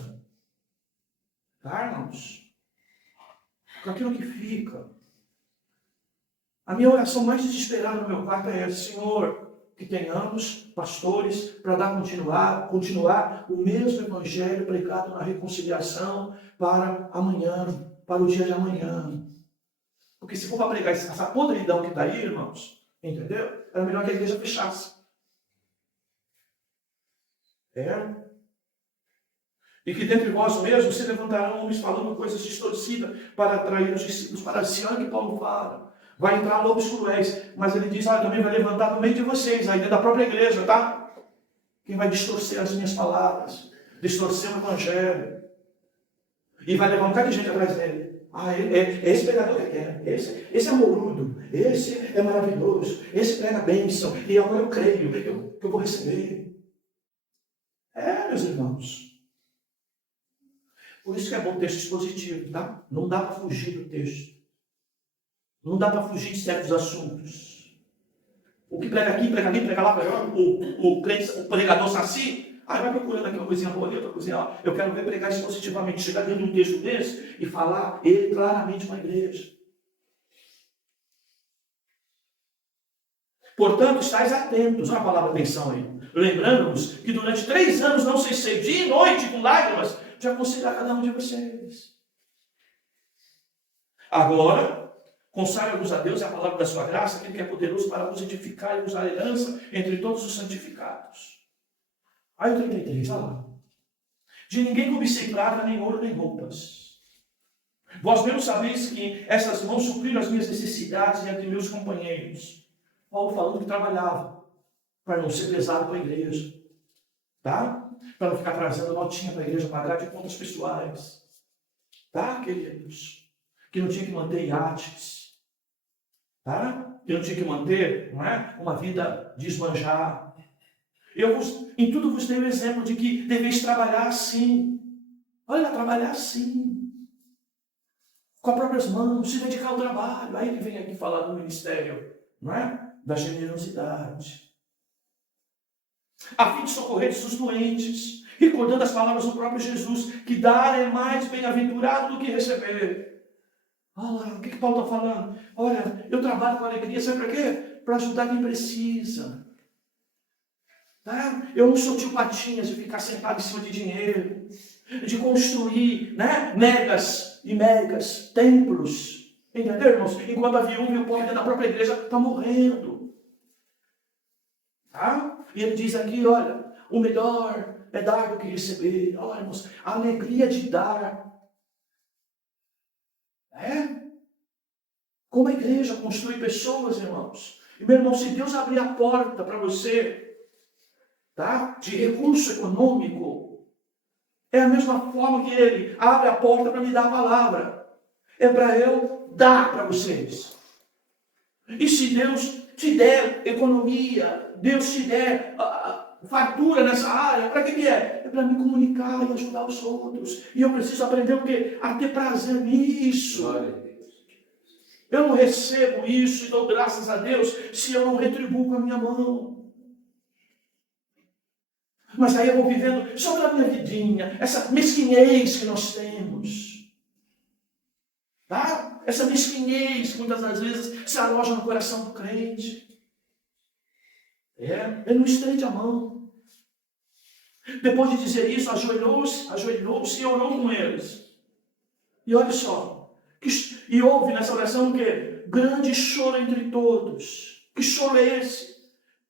Tá, irmãos? Com aquilo que fica. A minha oração mais desesperada no meu quarto é essa, Senhor, que tenhamos pastores para continuar o mesmo evangelho pregado na reconciliação para amanhã, para o dia de amanhã. Porque se for para pregar essa podridão que está aí, irmãos, entendeu? Era melhor que a igreja fechasse. E que dentre vós mesmos se levantarão homens falando coisas distorcidas para atrair os discípulos para si. Olha o que Paulo fala. Vai entrar lobos cruéis, mas ele diz, também vai levantar no meio de vocês, aí dentro da própria igreja, tá? Quem vai distorcer as minhas palavras, distorcer o evangelho. E vai levar um bocado de gente atrás dele. Esse pregador que eu quero, esse é morudo, esse é maravilhoso, esse prega a bênção, e agora eu creio que eu vou receber. Meus irmãos. Por isso que é bom texto expositivo, tá? Não dá para fugir do texto. Não dá para fugir de certos assuntos. O que prega aqui, prega ali, prega lá, prega lá. O pregador saci, vai procurando aqui uma coisinha boa ali, outra coisinha lá. Eu quero ver pregar expositivamente, chegar dentro de um texto desse e falar ele claramente com a igreja. Portanto, estáis atentos. Olha a palavra atenção aí. Lembrando-nos que durante 3 anos não cessei dia e noite com lágrimas de aconselhar cada um de vocês. Agora, consagra-vos a Deus e a palavra da sua graça, aquele que é poderoso para vos edificar e vos dar herança entre todos os santificados. Aí o 33, olha lá. De ninguém cobicei prata, nem ouro, nem roupas. Vós mesmos sabeis que essas mãos supriram as minhas necessidades entre meus companheiros. Paulo falando que trabalhava para não ser pesado para a igreja. Tá? Para não ficar trazendo notinha para a igreja pagar de contas pessoais. Tá, queridos? Que não tinha que manter iates. Tá? Que não tinha que manter, não é? Uma vida de esbanjar. Em tudo vos dei o exemplo de que deveis trabalhar assim. Olha, trabalhar assim. Com as próprias mãos, se dedicar ao trabalho. Aí ele vem aqui falar do ministério, não é? Da generosidade. A fim de socorrer os doentes, recordando as palavras do próprio Jesus, que dar é mais bem-aventurado do que receber. Olha, o que Paulo está falando? Olha, eu trabalho com alegria, sabe para quê? Para ajudar quem precisa. Tá? Eu não sou tio Patinhas de ficar sentado em cima de dinheiro, de construir, né, megas e megas templos. Entendeu, irmãos? Enquanto a viúva e o pobre da própria igreja está morrendo. Tá? E ele diz aqui, olha, o melhor é dar do que receber. Olha, irmãos, a alegria de dar. Como a igreja constrói pessoas, irmãos. E, meu irmão, se Deus abrir a porta para você, tá, de recurso econômico, é a mesma forma que Ele abre a porta para me dar a palavra. É para eu dar para vocês. E se Deus te der economia, Deus te der fartura nessa área, para que é? É para me comunicar e ajudar os outros. E eu preciso aprender o quê? A ter prazer nisso. Eu não recebo isso e dou graças a Deus se eu não retribuo com a minha mão. Mas aí eu vou vivendo só pela minha vidinha, essa mesquinhez que nós temos. Tá? Essa mesquinhez que muitas das vezes se aloja no coração do crente. Ele não estende a mão. Depois de dizer isso, ajoelhou-se e orou com eles. E olha só. E houve nessa oração o quê? Grande choro entre todos. Que choro é esse?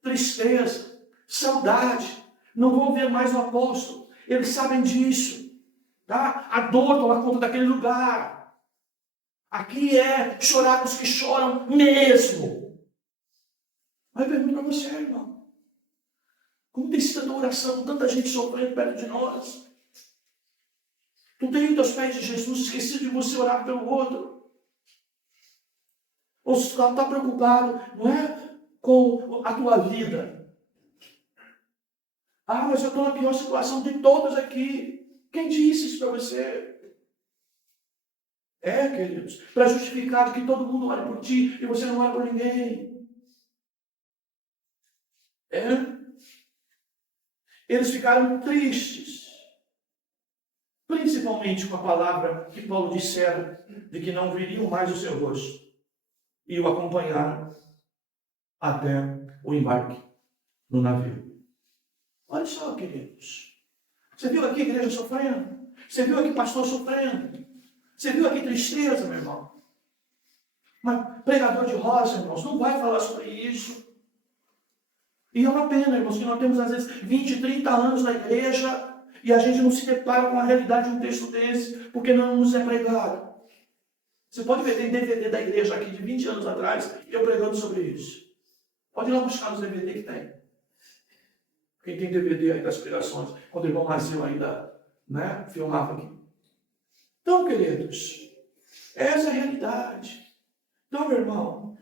Tristeza, saudade. Não vão ver mais o apóstolo. Eles sabem disso. Tá? A dor toma conta daquele lugar. Aqui é chorar dos que choram mesmo. Aí eu pergunto para você, irmão. Como tem sido a tua oração? Tanta gente sofrendo perto de nós. Tu tem ido aos pés de Jesus, esquecido de você orar pelo outro. Ou se tu está preocupado, não é? Com a tua vida. Ah, mas eu estou na pior situação de todos aqui. Quem disse isso para você? Queridos, para justificar que todo mundo ore por ti e você não ora por ninguém. Eles ficaram tristes. Principalmente com a palavra que Paulo dissera de que não viriam mais o seu rosto. E o acompanharam até o embarque no navio. Olha só, queridos. Você viu aqui a igreja sofrendo? Você viu aqui pastor sofrendo? Você viu aqui tristeza, meu irmão? Mas pregador de rosa, irmãos, não vai falar sobre isso. E é uma pena, irmãos, que nós temos às vezes 20, 30 anos na igreja e a gente não se depara com a realidade de um texto desse, porque não nos é pregado. Você pode ver, tem DVD da igreja aqui de 20 anos atrás, eu pregando sobre isso. Pode ir lá buscar os DVD que tem. Quem tem DVD aí das pregações, quando o irmão Mazil ainda, né, filmava aqui. Então, queridos, essa é a realidade. Então, meu irmão,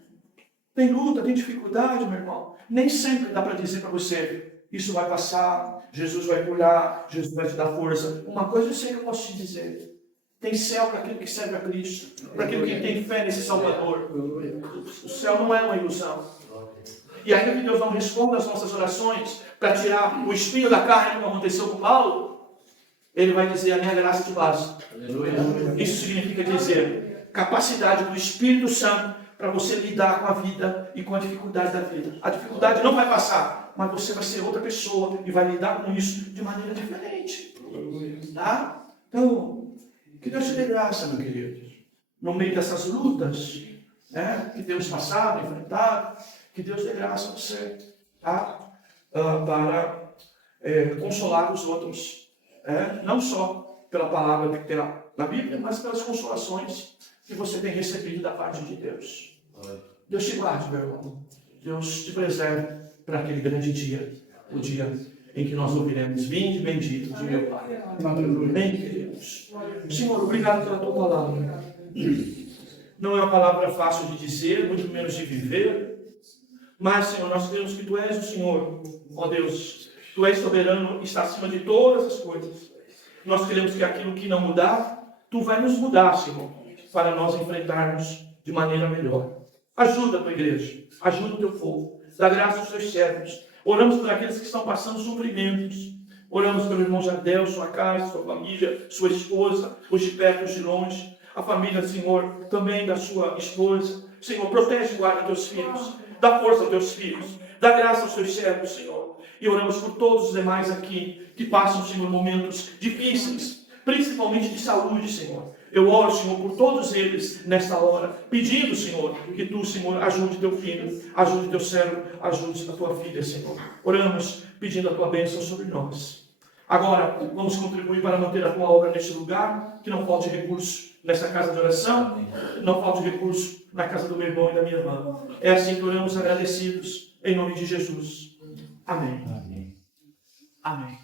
tem luta, tem dificuldade, meu irmão. Nem sempre dá para dizer para você, isso vai passar, Jesus vai curar, Jesus vai te dar força. Uma coisa eu sei que eu posso te dizer. Tem céu para aquele que serve a Cristo, para aquele que tem fé nesse Salvador. O céu não é uma ilusão. E ainda que Deus não responda às nossas orações para tirar o espinho da carne, como aconteceu com Paulo, Ele vai dizer, a minha graça te basta. Isso significa dizer, capacidade do Espírito Santo para você lidar com a vida e com a dificuldade da vida. A dificuldade não vai passar, mas você vai ser outra pessoa e vai lidar com isso de maneira diferente. Tá? Então, que Deus te dê graça, meu querido. No meio dessas lutas, que temos passado, enfrentado, que Deus dê graça a você, tá? Para consolar os outros. Não só pela palavra que tem na Bíblia, mas pelas consolações que você tem recebido da parte de Deus. Deus te guarde, meu irmão. Deus te preserve para aquele grande dia, o dia em que nós ouviremos, vinde bendito de meu Pai. Amém, queridos. Senhor, obrigado pela tua palavra. Não é uma palavra fácil de dizer, muito menos de viver, mas, Senhor, nós cremos que tu és o Senhor, ó Deus, Tu és soberano, está acima de todas as coisas. Nós queremos que aquilo que não mudar, Tu vai nos mudar, Senhor, para nós enfrentarmos de maneira melhor. Ajuda a Tua igreja, ajuda o Teu povo, dá graça aos Teus servos. Oramos por aqueles que estão passando sofrimentos. Oramos pelo irmão Jardel, sua casa, sua família, sua esposa, os de perto, os de longe. A família, Senhor, também da sua esposa. Senhor, protege e guarda Teus filhos. Dá força aos Teus filhos. Dá graça aos Teus servos, Senhor. E oramos por todos os demais aqui que passam, Senhor, momentos difíceis, principalmente de saúde, Senhor. Eu oro, Senhor, por todos eles nesta hora, pedindo, Senhor, que Tu, Senhor, ajude Teu filho, ajude Teu servo, ajude a Tua filha, Senhor. Oramos pedindo a Tua bênção sobre nós. Agora, vamos contribuir para manter a Tua obra neste lugar, que não falte recurso nessa casa de oração, não falte recurso na casa do meu irmão e da minha irmã. É assim que oramos agradecidos, em nome de Jesus. Amém. Amém.